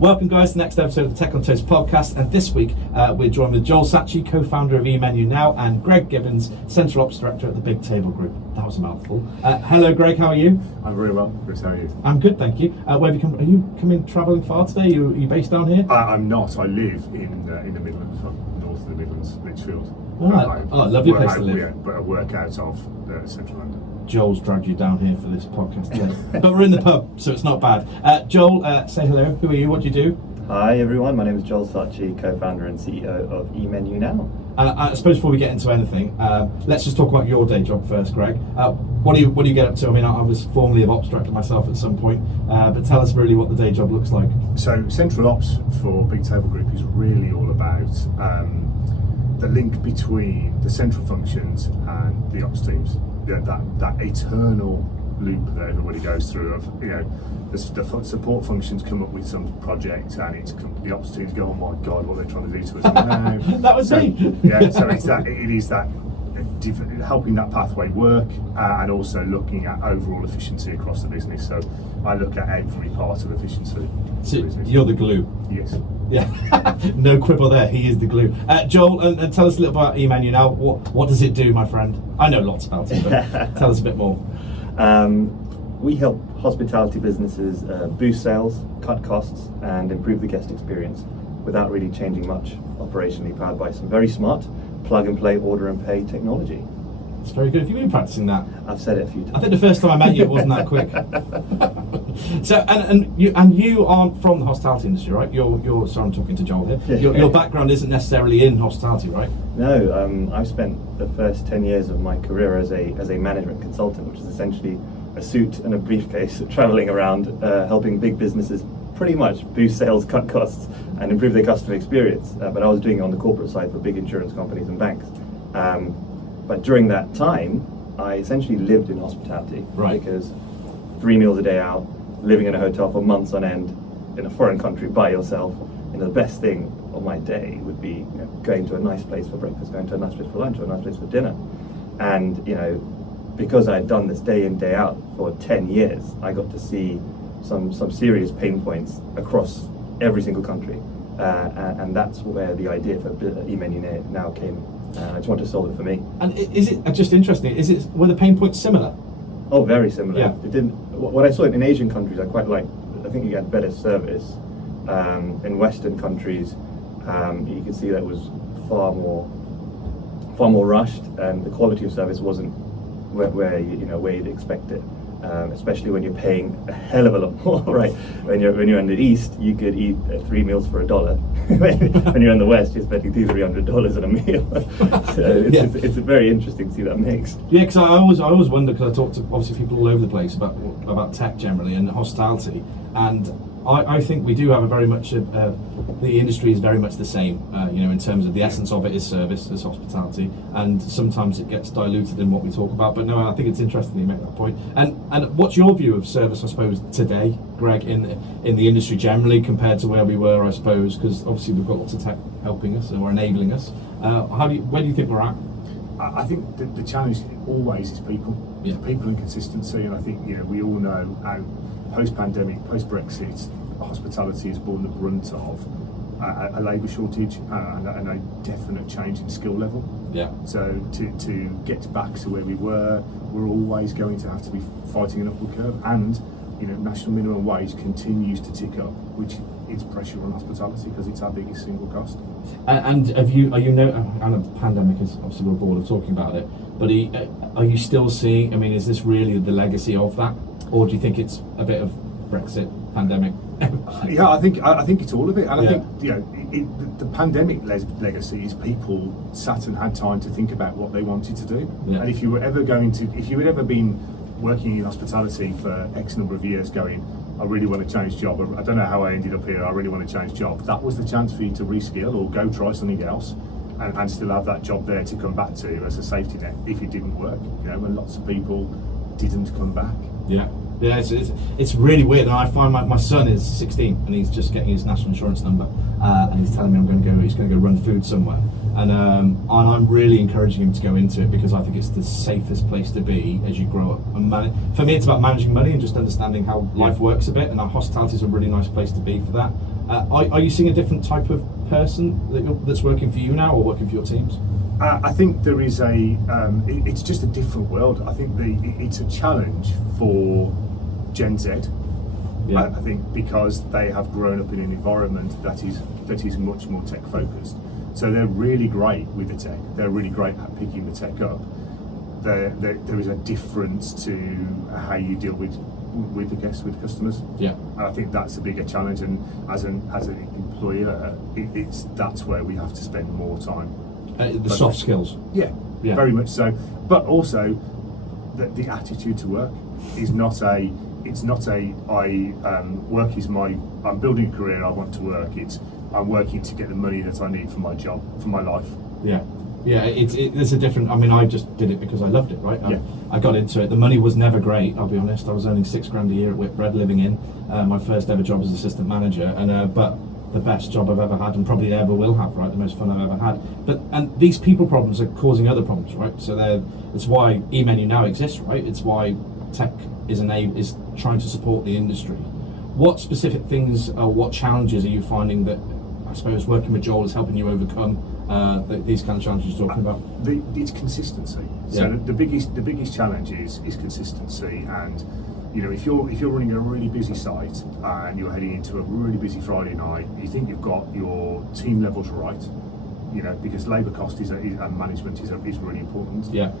Welcome guys to the next episode of the Tech on Toast podcast, and this week we're joined with Joel Satchi, co-founder of eMenu Now, and Greg Gibbons, Central Ops Director at the Big Table Group. That was a mouthful. Hello Greg, how are you? I'm very well, Chris, how are you? I'm good, thank you. Where have you come? Are you coming travelling far today? Are you based down here? I'm not, I live in the Midlands, north of the Midlands, Lichfield. Lovely place to live. Yeah, but I work out of central London. Joel's dragged you down here for this podcast today. But we're in the pub, so it's not bad. Joel, say hello. Who are you? What do you do? Hi everyone, my name is Joel Satchi, co-founder and CEO of eMenu Now. I suppose before we get into anything, let's just talk about your day job first, Greg. What do you get up to? I mean, I was formerly an ops director myself at some point, but tell us really what the day job looks like. So Central Ops for Big Table Group is really all about the link between the central functions and the ops teams. That eternal loop that everybody goes through of, the support functions come up with some project and the ops teams go, oh my god, what are they trying to do to us now? That was me. Yeah, so it is that helping that pathway work and also looking at overall efficiency across the business. So I look at every part of efficiency. So you're the glue. Yes. Yeah, no quibble there. He is the glue. Joel, and tell us a little about eMenu Now. What does it do, my friend? I know lots about it, but tell us a bit more. We help hospitality businesses boost sales, cut costs, and improve the guest experience without really changing much operationally, powered by some very smart plug-and-play order and pay technology. It's very good. Have you been practicing that? I've said it a few times. I think the first time I met you, it wasn't that quick. So, and you aren't from the hospitality industry, right? You're. Sorry, I'm talking to Joel here. Your background isn't necessarily in hospitality, right? No, I've spent the first 10 years of my career as a management consultant, which is essentially a suit and a briefcase traveling around helping big businesses pretty much boost sales, cut costs, and improve their customer experience. But I was doing it on the corporate side for big insurance companies and banks. But during that time, I essentially lived in hospitality, right? Because 3 meals a day out, living in a hotel for months on end in a foreign country by yourself, the best thing of my day would be going to a nice place for breakfast, going to a nice place for lunch, or a nice place for dinner. And because I'd done this day in, day out for 10 years, I got to see some serious pain points across every single country. And that's where the idea for eMenu Now came. I just wanted to solve it for me. And is it just interesting? Were the pain points similar? Oh, very similar. Yeah. It didn't. What I saw in Asian countries, I quite liked. I think you had better service. In Western countries, you could see that it was far more rushed, and the quality of service wasn't where you'd expect it. Especially when you're paying a hell of a lot more, right? When you're in the East, you could eat 3 meals for $1. When you're in the West, you're spending $200-300 on a meal. So it's very interesting to see that mix. Yeah, because I always wonder, because I talk to obviously people all over the place about tech generally and hospitality, and I think we do have a very much the industry is very much the same, in terms of the essence of it is service, is hospitality, and sometimes it gets diluted in what we talk about. But no, I think it's interesting that you make that point. And what's your view of service, I suppose, today, Greg, in the industry generally compared to where we were, I suppose, because obviously we've got lots of tech helping us or enabling us. Where do you think we're at? I think the challenge always is people. Yeah. People and consistency, and I think we all know how post-pandemic, post-Brexit, hospitality has borne the brunt of a labour shortage and a definite change in skill level. Yeah. So to get back to where we were, we're always going to have to be fighting an upward curve, and national minimum wage continues to tick up, which is pressure on hospitality because it's our biggest single cost. And I know the pandemic is obviously we're bored of talking about it, but are you still seeing? I mean, is this really the legacy of that, or do you think it's a bit of Brexit, pandemic? Yeah, I think it's all of it, and I think the pandemic legacy is people sat and had time to think about what they wanted to do. Yeah. And if you had ever been working in hospitality for X number of years, going, I really want to change job. I don't know how I ended up here. I really want to change job. That was the chance for you to reskill or go try something else, and still have that job there to come back to as a safety net if it didn't work. And lots of people didn't come back. Yeah. Yeah, it's really weird, and I find my son is 16 and he's just getting his national insurance number, and he's telling me he's going to go run food somewhere, and I'm really encouraging him to go into it because I think it's the safest place to be as you grow up. And for me, it's about managing money and just understanding how life works a bit, and our hospitality is a really nice place to be for that. Are you seeing a different type of person that's working for you now or working for your teams? I think there is it's just a different world. I think it's a challenge for Gen Z. Yeah. I think because they have grown up in an environment that is much more tech focused. So they're really great with the tech. They're really great at picking the tech up. There is a difference to how you deal with the guests, with customers. Yeah. And I think that's a bigger challenge. And as an employer, that's where we have to spend more time. The soft skills. Yeah, very much so. But also, the attitude to work is not a. It's not a. Work is my. I'm building a career. I want to work. It's. I'm working to get the money that I need for my job, for my life. Yeah. Yeah, it's a different. I mean, I just did it because I loved it, right? Yeah. I got into it. The money was never great. I'll be honest. I was earning $6,000 a year at Whitbread, living in my first ever job as assistant manager, and but the best job I've ever had, and probably ever will have, right? The most fun I've ever had. And these people problems are causing other problems, right? So it's why eMenu now exists, right? It's why tech is trying to support the industry. What specific things, what challenges are you finding that I suppose working with Joel is helping you overcome these kind of challenges you're talking about? It's consistency. So Yeah. the biggest challenge is consistency. And if you're running a really busy site and you're heading into a really busy Friday night, you think you've got your team levels right, because labour cost and management is really important. Yeah.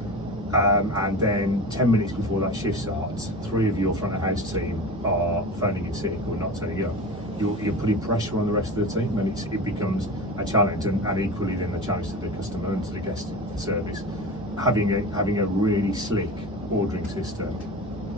And then 10 minutes before that shift starts, 3 of your front of house team are phoning in sick or not turning up. You're putting pressure on the rest of the team, and it becomes a challenge, and equally then a challenge to the customer and to the guest service. Having a really slick ordering system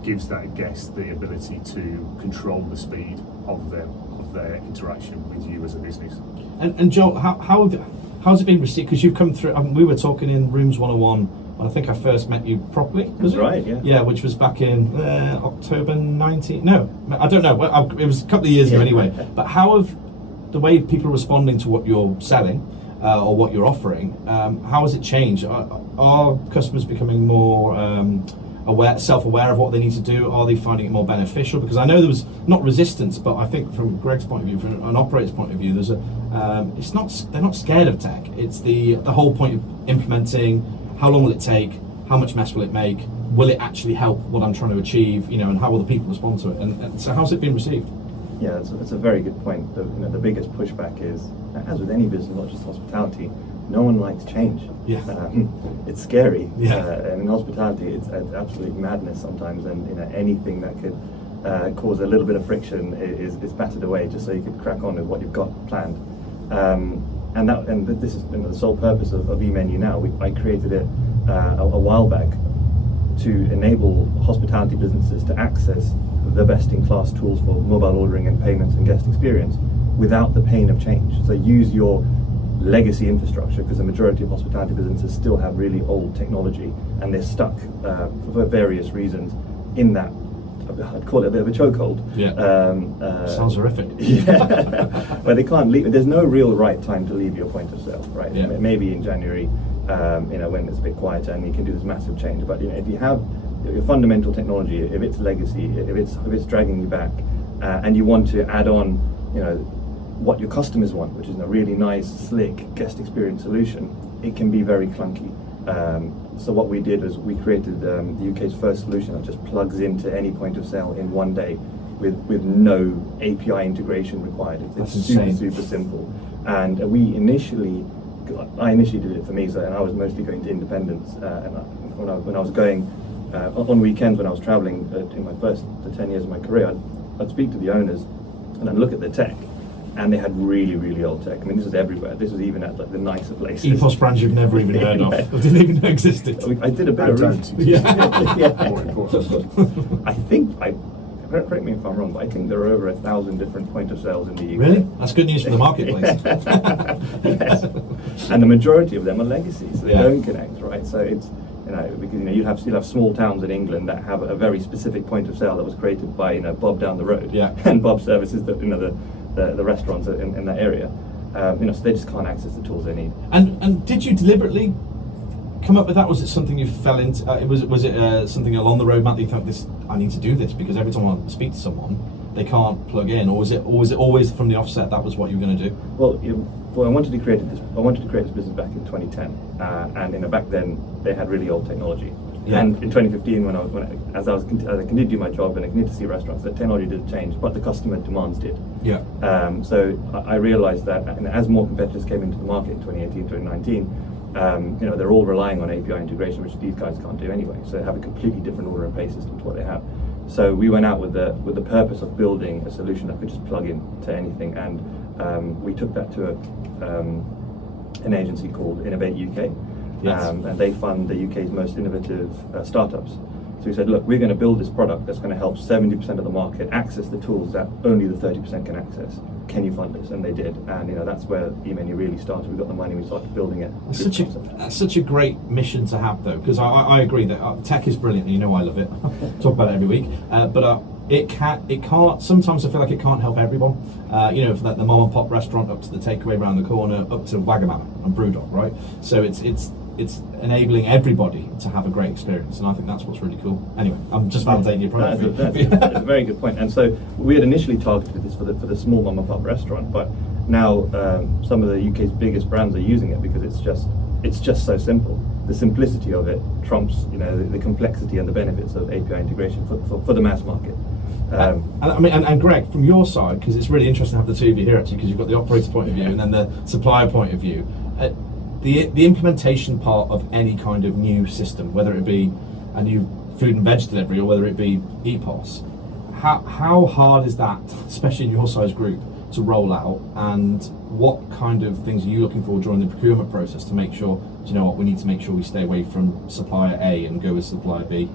gives that guest the ability to control the speed of their interaction with you as a business. And Joel, how's it been received? Because you've come through. We were talking in Rooms 101. I think I first met you properly. Was it? Right, yeah. Yeah, which was back in October 19. No, I don't know. It was a couple of years ago anyway. But how have the way people are responding to what you're selling or what you're offering? How has it changed? Are customers becoming more self-aware of what they need to do? Are they finding it more beneficial? Because I know there was not resistance, but I think from Greg's point of view, from an operator's point of view, they're not scared of tech. It's the whole point of implementing. How long will it take? How much mess will it make? Will it actually help what I'm trying to achieve? And how will the people respond to it? And so, how's it been received? Yeah, it's a very good point. The biggest pushback is, as with any business, not just hospitality, no one likes change. Yeah. It's scary. Yeah. And in hospitality, it's absolute madness sometimes, and anything that could cause a little bit of friction is battered away just so you could crack on with what you've got planned. And this is the sole purpose of eMenu now. I created it a while back to enable hospitality businesses to access the best-in-class tools for mobile ordering and payments and guest experience without the pain of change. So use your legacy infrastructure, because the majority of hospitality businesses still have really old technology and they're stuck for various reasons in that. I'd call it a bit of a chokehold. Yeah. Sounds horrific. Yeah. But they can't leave. There's no real right time to leave your point of sale, right? Yeah. Maybe in January, when it's a bit quieter and you can do this massive change. But if you have your fundamental technology, if it's legacy, if it's dragging you back, and you want to add on, what your customers want, which is a really nice, slick guest experience solution, it can be very clunky. So what we did was we created the UK's first solution that just plugs into any point of sale in one day with no API integration required. It's super simple. And I initially did it for me, and I was mostly going to independents. And when I was going on weekends, when I was traveling in my first 10 years of my career, I'd speak to the owners and I'd look at the tech. And they had really, really old tech. I mean, this was everywhere. This was even at the nicer places. EPOS brands you've never even heard of. I didn't even know existed. I did a bit of research. Yeah. More important. I think, correct me if I'm wrong, but I think there are over 1,000 different point of sales in the UK. Really? That's good news for the marketplace. Yes. And the majority of them are legacy, so they don't connect, right? So it's, because you'll have small towns in England that have a very specific point of sale that was created by Bob down the road. Yeah. And Bob services the restaurants in that area, so they just can't access the tools they need. And did you deliberately come up with that? Was it something you fell into? Was it something along the roadmap that you thought, I need to do this? Because every time I speak to someone, they can't plug in, or was it always from the offset that was what you were going to do? Well, I wanted to create this business back in 2010, and back then they had really old technology. Yeah. And in 2015, as I continued to do my job and I continued to see restaurants, the technology did change, but the customer demands did. Yeah. So I realized that, and as more competitors came into the market in 2018, 2019, they're all relying on API integration, which these guys can't do anyway. So they have a completely different order and pay system to what they have. So we went out with the purpose of building a solution that could just plug in to anything, and we took that to an agency called Innovate UK. Yes. And they fund the UK's most innovative startups. So we said, look, we're going to build this product that's going to help 70% of the market access the tools that only the 30% can access. Can you fund this? And they did. And that's where eMenu really started. We got the money, we started building it. That's such a great mission to have, though, because I agree that tech is brilliant, and I love it. Talk about it every week. But it can't. Sometimes I feel like it can't help everyone. From the mom and pop restaurant up to the takeaway around the corner, up to Wagamama and Brewdog, right? So it's enabling everybody to have a great experience, and I think that's what's really cool. Anyway, I'm just validating your point. That's a very good point. And so we had initially targeted this for the small mom and pop restaurant, but now some of the UK's biggest brands are using it because it's just so simple. The simplicity of it trumps the complexity and the benefits of API integration for the mass market. And Greg, from your side, because it's really interesting to have the two of you here actually, because you've got the operator point of view and then the supplier point of view. The implementation part of any kind of new system, whether it be a new food and veg delivery or whether it be EPOS, how hard is that, especially in your size group, to roll out, and what kind of things are you looking for during the procurement process to make sure, we need to make sure we stay away from supplier A and go with supplier B?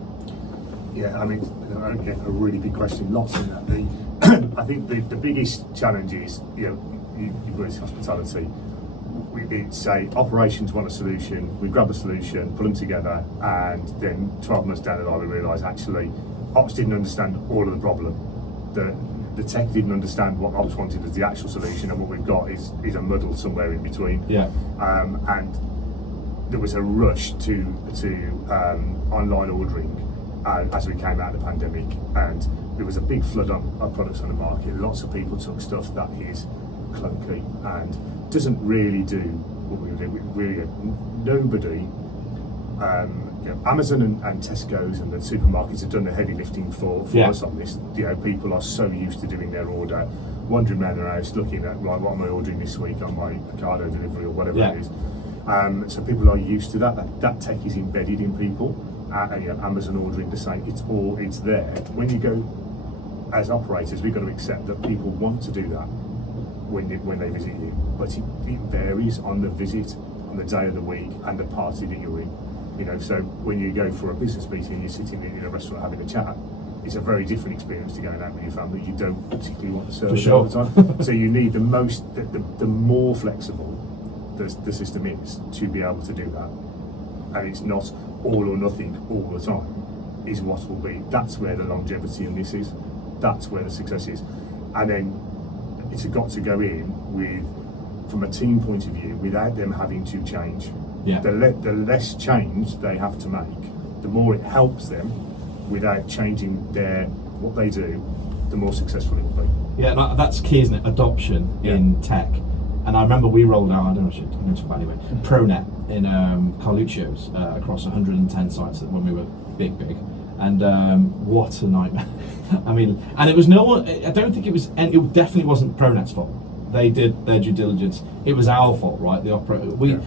Yeah, again, a really big question, lots in that. I think the biggest challenge is, you've got hospitality. It's say operations want a solution, we grab a solution, put them together, and then 12 months down the line we realise actually ops didn't understand all of the problem. The tech didn't understand what ops wanted as the actual solution, and what we've got is a muddle somewhere in between. Yeah. And there was a rush to online ordering as we came out of the pandemic, and there was a big flood of products on the market. Lots of people took stuff that is clunky and doesn't really do what we do. Nobody, Amazon and Tesco's and the supermarkets have done the heavy lifting for us on this. People are so used to doing their order, wandering around their house looking at, right, what am I ordering this week on my Ocado delivery or whatever it is. So people are used to that. That tech is embedded in people. Amazon ordering the same. It's there. When you go as operators, we've got to accept that people want to do that when they visit you, but it varies on the visit, on the day of the week, and the party that you're in. So when you go for a business meeting, you're sitting in a restaurant having a chat, it's a very different experience to going out with your family. You don't particularly want to serve all the time. So you need the more flexible the system is to be able to do that, and it's not all or nothing all the time. Is what will be. That's where the longevity in this is. That's where the success is, and then it's got to go in from a team point of view, without them having to change. Yeah. The less change they have to make, the more it helps them without changing what they do, the more successful it will be. Yeah, that's key, isn't it? Adoption in tech. And I remember we rolled out, I'm going to talk about anyway, ProNet in Carluccio's across 110 sites when we were big. And what a nightmare. And it was I don't think it definitely wasn't ProNet's fault. They did their due diligence. It was our fault, right? The operator. We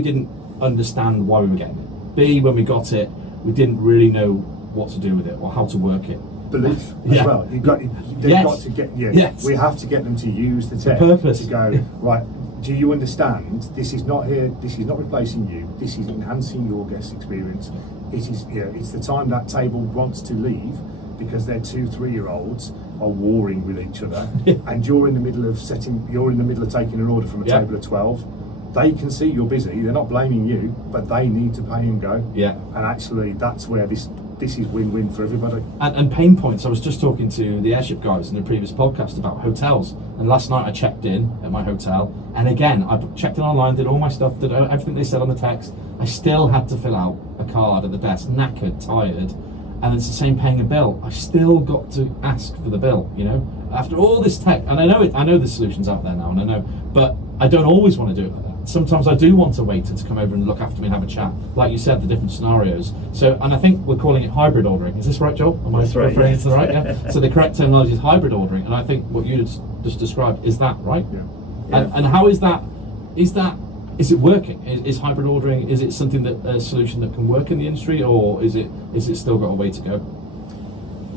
didn't understand why we were getting it. B, when we got it, we didn't really know what to do with it or how to work it. Belief as well. They've got to get. We have to get them to use the tech purpose. To go right. Do you understand? This is not here. This is not replacing you. This is enhancing your guest experience. It is. It's the time that table wants to leave because their 2-3-year-olds are warring with each other, and you're in the middle of taking an order from a table of 12. They can see you're busy. They're not blaming you, but they need to pay and go. Yeah. And actually, that's where this is win-win for everybody. And pain points. I was just talking to the Airship guys in the previous podcast about hotels, and last night I checked in at my hotel, and again I checked in online, did all my stuff, did everything they said on the text. I still had to fill out a card at the desk, knackered, tired, and it's the same paying a bill. I still got to ask for the bill, you know, after all this tech. And I know the solutions out there now, and I know, but I don't always want to do it like that. Sometimes I do want a waiter to come over and look after me and have a chat, like you said, the different scenarios. So, and I think we're calling it hybrid ordering. Is this right, Joel? Am I referring to the right? Yeah. So the correct terminology is hybrid ordering, and I think what you just described is that, right? Yeah. And how is that? Is it working? Is hybrid ordering? Is it something that a solution that can work in the industry, or is it still got a way to go?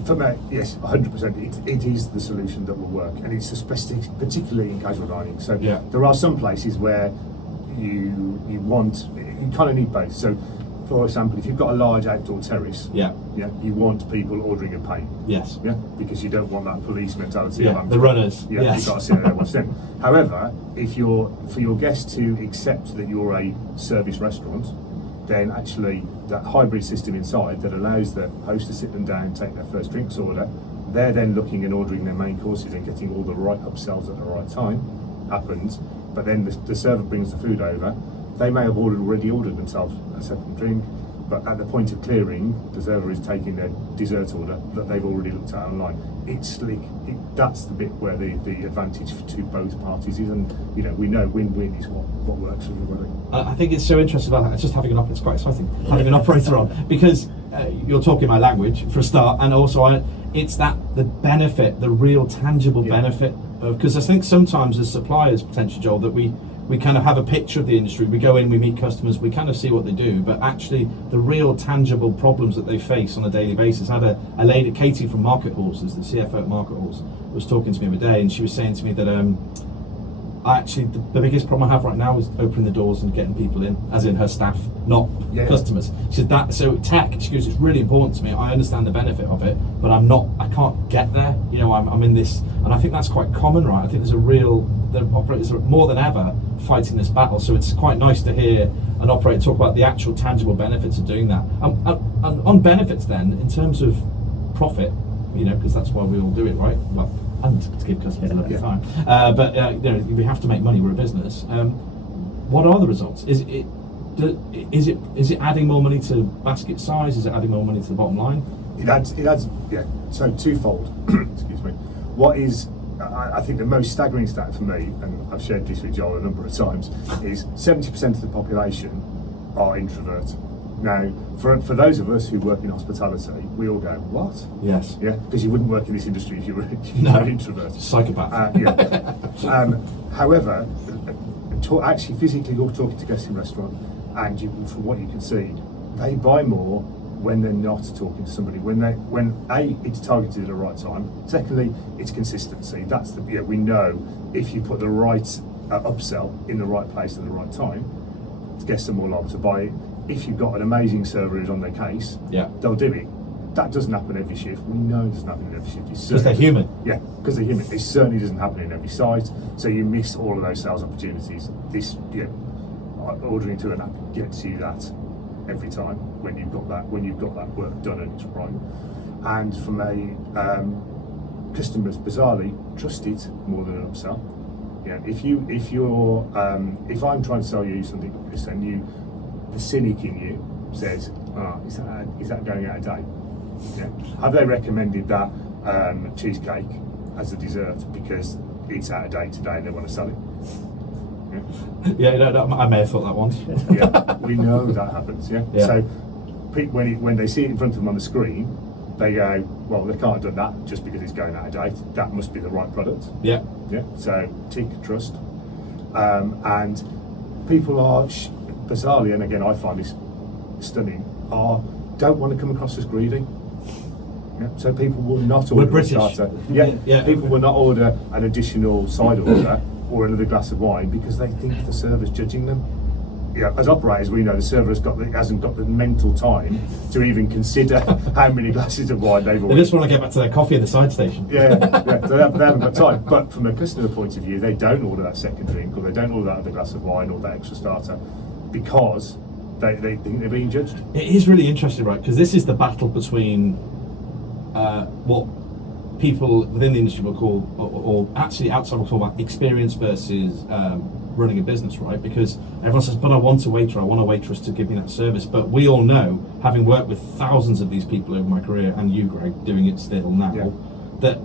For me, yes, 100%. It is the solution that will work, and it's especially particularly in casual dining. So there are some places where you kind of need both. So, for example, if you've got a large outdoor terrace, you want people ordering a pint. Yes. Yeah, because you don't want that police mentality. Yeah, the runners. Yeah, yes. you've got to sit there and watch them. However, for your guests to accept that you're a service restaurant, then actually that hybrid system inside that allows the host to sit them down, take their first drinks order, they're then looking and ordering their main courses and getting all the right upsells at the right time happens. But then the server brings the food over. They may have already ordered themselves a second drink, but at the point of clearing, the server is taking their dessert order that they've already looked at online. It's slick. That's the bit where the advantage to both parties is, and you know, we know win-win is what works for everybody. I think it's so interesting about that. It's just having it's quite exciting having an operator on, because you're talking my language for a start, and also it's the benefit, the real tangible benefit of, because I think sometimes as suppliers, potentially, Joel, that we kind of have a picture of the industry, we go in, we meet customers, we kind of see what they do, but actually the real tangible problems that they face on a daily basis. I had a lady, Katie from Market Horses, the CFO at Market Horse, was talking to me the other day, and she was saying to me that actually the biggest problem I have right now is opening the doors and getting people in, as in her staff, not customers. She said so tech, she goes, it's really important to me, I understand the benefit of it, but I can't get there, you know, I'm in this, and I think that's quite common, right? I think the operators are more than ever fighting this battle, so it's quite nice to hear an operator talk about the actual tangible benefits of doing that. And on benefits then, in terms of profit, you know, because that's why we all do it, right? Well, and to give customers a lovely time. But you know, we have to make money, we're a business. What are the results? Is it adding more money to basket size? Is it adding more money to the bottom line? It adds, yeah. So twofold. Excuse me. What is, I think the most staggering stat for me, and I've shared this with Joel a number of times, is 70% of the population are introvert. Now, for those of us who work in hospitality, we all go, what? Yes. Yeah, because you wouldn't work in this industry if you were an introvert. Psychopath. However, actually physically you're talking to guests in restaurant, and from what you can see, they buy more when they're not talking to somebody. When A, it's targeted at the right time. Secondly, it's consistency. That's we know if you put the right upsell in the right place at the right time, guests are more likely to buy it. If you've got an amazing server who's on their case, they'll do it. That doesn't happen every shift. We know it doesn't happen in every shift. Because they're human. Yeah, because they're human. It certainly doesn't happen in every site. So you miss all of those sales opportunities. Ordering through an app gets you that every time when you've got that work done and it's right. And from a customers, bizarrely, trust it more than an upsell. Yeah, if I'm trying to sell you something like this, and the cynic in you says, is that going out of date? Yeah. Have they recommended that cheesecake as a dessert because it's out of date today and they want to sell it? I may have thought that once. Yeah, we know that happens. Yeah. So when they see it in front of them on the screen, they go, well, they can't have done that just because it's going out of date. That must be the right product. Yeah. Yeah. So tick, trust, and people are bizarrely, and again I find this stunning, don't want to come across as greedy. Yeah. So people will not order a starter. People will not order an additional side order or another glass of wine because they think the server's judging them. Yeah, as operators, we know the server hasn't got the mental time to even consider how many glasses of wine they've ordered. They just want to get back to their coffee at the side station. Yeah, so they haven't got time. But from a customer point of view, they don't order that second drink, or they don't order that other glass of wine or that extra starter because they think they're being judged. It is really interesting, right? Because this is the battle between what people within the industry will call, or actually outside will call about experience versus running a business, right? Because everyone says, but I want a waiter, I want a waitress to give me that service. But we all know, having worked with thousands of these people over my career, and you, Greg, doing it still now, that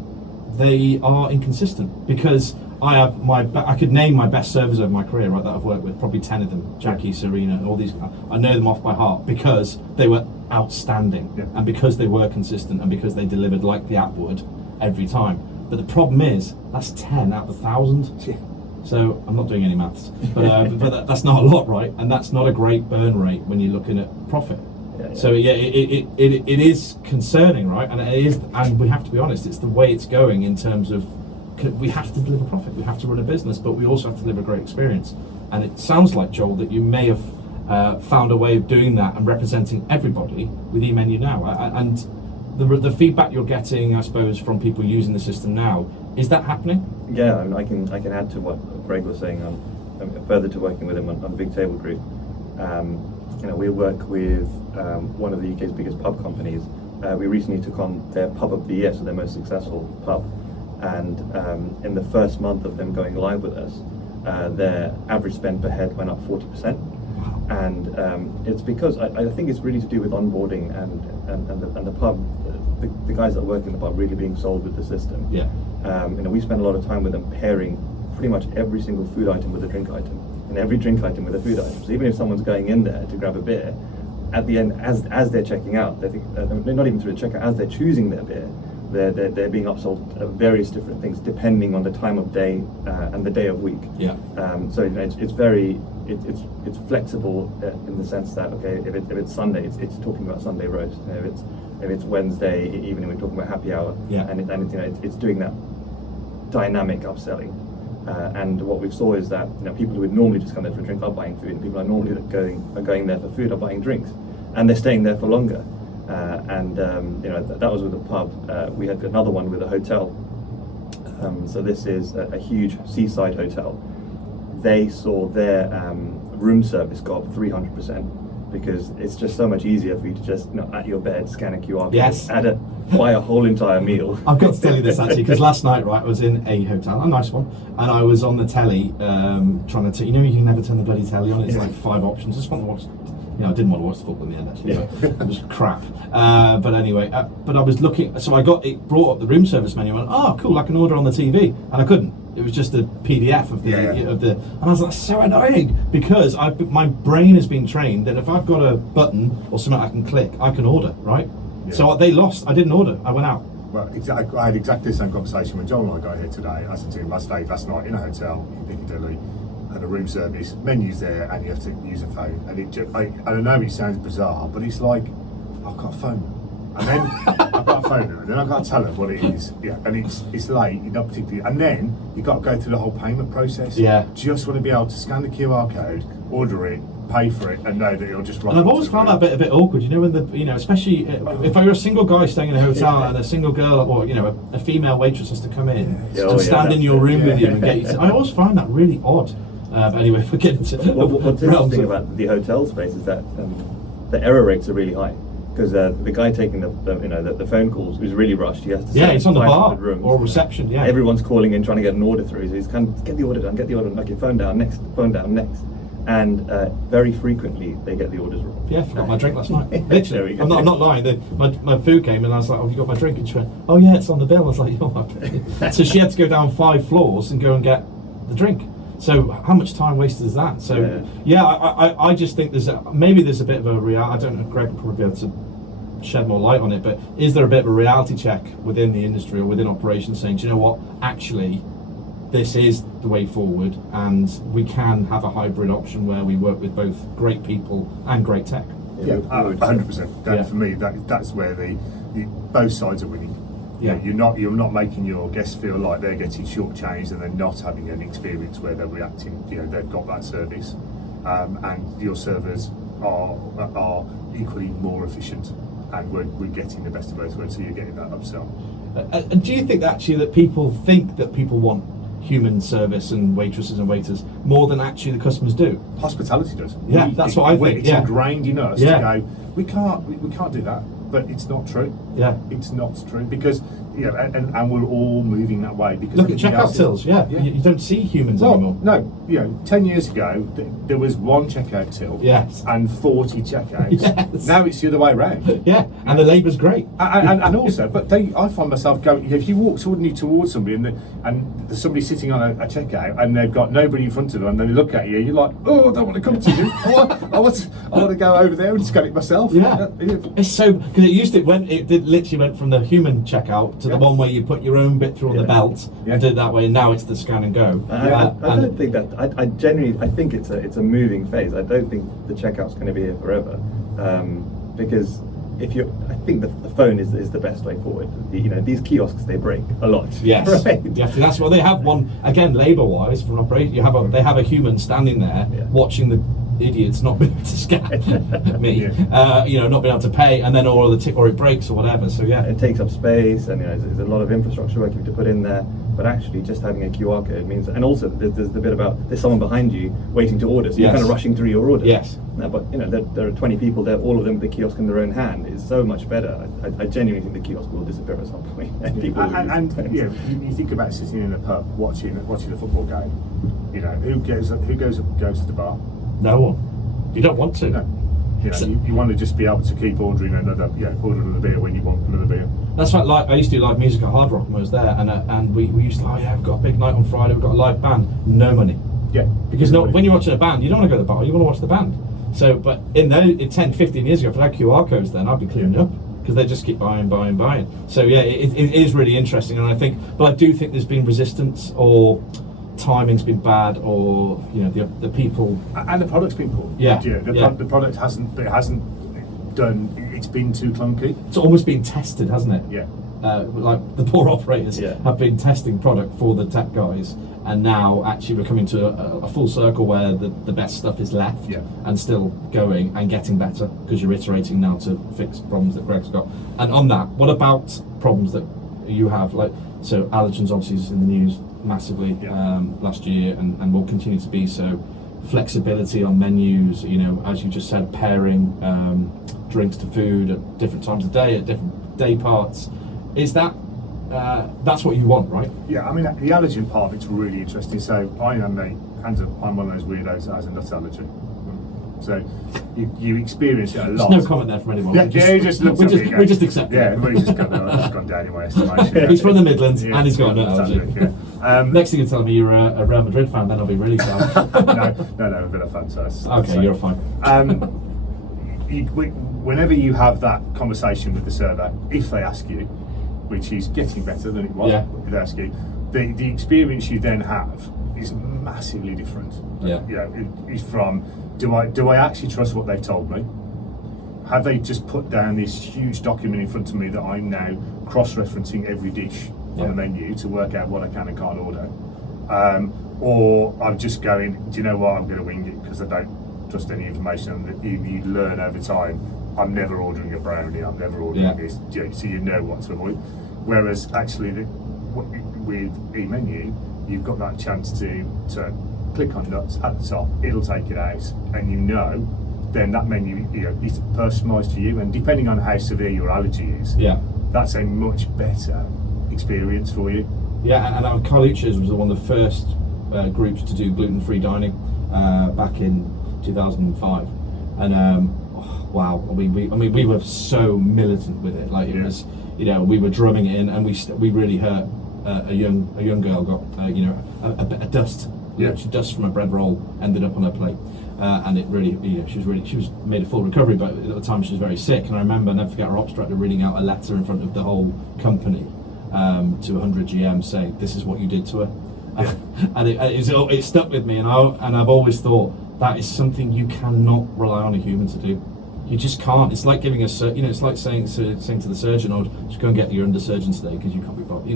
they are inconsistent. Because I could name my best servers over my career, right, that I've worked with, probably 10 of them, Jackie, Serena, all these, I know them off by heart because they were outstanding, and because they were consistent, and because they delivered like the app would every time. But the problem is, that's 10 out of 1,000. So I'm not doing any maths, but that's not a lot, right? And that's not a great burn rate when you're looking at profit. So it is concerning, right? And it is, and we have to be honest, it's the way it's going in terms of, we have to deliver profit, we have to run a business, but we also have to deliver a great experience. And it sounds like, Joel, that you may have found a way of doing that and representing everybody with eMenu now. And the feedback you're getting, I suppose, from people using the system now, is that happening? Yeah, I can add to what Greg was saying further to working with him on Big Table Group. We work with one of the UK's biggest pub companies. We recently took on their pub of the year, so their most successful pub. And in the first month of them going live with us, their average spend per head went up 40%. And it's because I think it's really to do with onboarding and the pub, the guys that work in the pub really being sold with the system. We spend a lot of time with them pairing pretty much every single food item with a drink item, and every drink item with a food item. So even if someone's going in there to grab a beer, at the end, as they're checking out, they think, not even through the checkout, as they're choosing their beer, they're being upsold various different things depending on the time of day and the day of week. So it's very it's flexible in the sense that, okay, if it's Sunday, it's talking about Sunday roast. If it's Wednesday evening, we're talking about happy hour. And it's doing that dynamic upselling. And what we saw is that people who would normally just come there for a drink are buying food, and people are normally going there for food are buying drinks, and they're staying there for longer. That was with a pub. We had another one with a hotel. So this is a huge seaside hotel. They saw their room service go up 300%. Because it's just so much easier for you to just, at your bed, scan a QR code, buy a whole entire meal. I've got to tell you this actually, because last night, right, I was in a hotel, a nice one, and I was on the telly trying to, you can never turn the bloody telly on. It's like 5 options. I just want to watch. I didn't want to watch the football in the end actually. It was crap. But anyway, but I was looking, so I got it brought up the room service menu. And I went, oh cool, I can order on the TV, and I couldn't. It was just a PDF of the and I was like, so annoying, because my brain has been trained that if I've got a button or something I can click, I can order, right? So they lost. I didn't order. I went out. Well, I had exactly the same conversation when Joel and I got here today. I said to him, I stayed last night in a hotel in Piccadilly, had a room service, menu's there, and you have to use a phone. And I don't know, it sounds bizarre, but it's like, I've got a phone. And then I've got to phone them, and then I've got to tell them what it is. And it's late, not particularly. And then you've got to go through the whole payment process. Just want to be able to scan the QR code, order it, pay for it, and know that it'll just run. And I've always found that a bit awkward, when especially if you're a single guy staying in a hotel and a single girl, or a female waitress has to come in and stand in your room with you and get you. I always find that really odd. But anyway, we're getting to what's interesting about the hotel space is that the error rates are really high. Because the guy taking the phone calls was really rushed. He has to it's on the bar rooms. Or reception. Everyone's calling in trying to get an order through. So he's kind of get the order done. Okay, phone down next. And very frequently they get the orders wrong. Forgot my drink last night. Literally, I'm not lying. My food came and I was like, "Oh, have you got my drink?" And she went, "Oh yeah, it's on the bill." I was like, "Oh." So she had to go down 5 floors and go and get the drink. So how much time wasted is that? So I just think there's a bit of a reality. I don't know, Greg will probably be able to shed more light on it, but is there a bit of a reality check within the industry or within operations saying, do you know what, actually this is the way forward, and we can have a hybrid option where we work with both great people and great tech? 100%. For me, that's where the both sides are winning. You're not making your guests feel like they're getting shortchanged and they're not having an experience where they're reacting. They've got that service, and your servers are equally more efficient, and we're getting the best of both worlds. So you're getting that upsell. And do you think actually that people think that people want human service and waitresses and waiters more than actually the customers do? Hospitality does. That's what I think. It's ingrained in us to go, we can't do that. But it's not true. Yeah. It's not true, because and we're all moving that way because Look at checkout tills. Yeah, you don't see humans anymore. No, 10 years ago there was one checkout till. Yes. And 40 checkouts. Yes. Now it's the other way around. Yeah, and the labour's great. And also, but I find myself going. If you walk towards somebody and there's somebody sitting on a checkout and they've got nobody in front of them, and they look at you, you're like, oh, I don't want to come to you. I want to go over there and just get it myself. Yeah. It's so because it literally went from the human checkout to the one where you put your own bit through on the belt and do it that way. And now it's the scan and go. I don't think that. I genuinely think it's a moving phase. I don't think the checkout's going to be here forever, because I think the phone is the best way forward. These kiosks, they break a lot. Yes, right? That's why they have one again, labour-wise, for an operation. They have a human standing there watching the idiots not being able to scan me, not being able to pay, and then or it breaks or whatever. So it takes up space, and there's a lot of infrastructure work you have to put in there. But actually, just having a QR code means, and also there's the bit about there's someone behind you waiting to order, so you're kind of rushing through your order. Yes. No, but there are 20 people there, all of them with the kiosk in their own hand. Is so much better. I genuinely think the kiosk will disappear at some point. And people you think about sitting in a pub watching a football game. Who goes to the bar? No one. You don't want to. No. You want to just be able to keep ordering another beer when you want another beer. That's like I used to do live music at Hard Rock when I was there, and we used to we've got a big night on Friday, we've got a live band, no money. Yeah. Because when you're watching a band, you don't want to go to the bar, you want to watch the band. So, but in 10, 15 years ago, if I had QR codes then, I'd be clearing up, because they just keep buying. So it is really interesting, and I do think there's been resistance, or timing's been bad, or the people and the product's been poor. The product hasn't done. It's been too clunky. It's almost been tested, hasn't it? Yeah. Like the poor operators have been testing product for the tech guys, and now actually we're coming to a full circle where the best stuff is left and still going and getting better, because you're iterating now to fix problems that Greg's got. And on that, what about problems that you have? So allergens obviously is in the news massively last year, and will continue to be so. Flexibility on menus, as you just said, pairing drinks to food at different times of day, at different day parts. Is that's what you want, right? Yeah, I mean, the allergen part of it's really interesting. So I'm one of those weirdos that has a nut allergy. So you experience it a lot. There's no comment there from anyone. He just looks at me. We just accept it. Yeah, everybody's just gone down in my estimation. He's from the Midlands and he's got a nut allergy. Next thing you tell me you're a Real Madrid fan, then I'll be really sad. No, I'm a bit of fun. So okay, you're fine. Whenever you have that conversation with the server, if they ask you, which is getting better than it was, if they ask you, the experience you then have is massively different. It's from do I actually trust what they've told me? Have they just put down this huge document in front of me that I'm now cross-referencing every dish on the menu to work out what I can and can't order? Or I'm just going, do you know what, I'm going to wing it because I don't trust any information that you learn over time. I'm never ordering a brownie, I'm never ordering this, so you know what to avoid. Whereas actually with eMenu, you've got that chance to click on nuts at the top, it'll take it out, and then that menu is personalised for you, and depending on how severe your allergy is, that's a much better experience for you. Yeah, and Carl Uchers was one of the first groups to do gluten-free dining back in 2005, and wow, we were so militant with it. Like it was, we were drumming it in, and we really hurt a young girl got a dust. Dust from a bread roll ended up on her plate, and it really, she was made a full recovery, but at the time she was very sick. And I remember, I'll never forget, our ops director reading out a letter in front of the whole company to 100 GM saying, "This is what you did to her," and it stuck with me. And I've always thought that is something you cannot rely on a human to do. You just can't. It's like giving it's like saying to the surgeon, "Oh, just go and get your under surgeon today because you can't be bothered."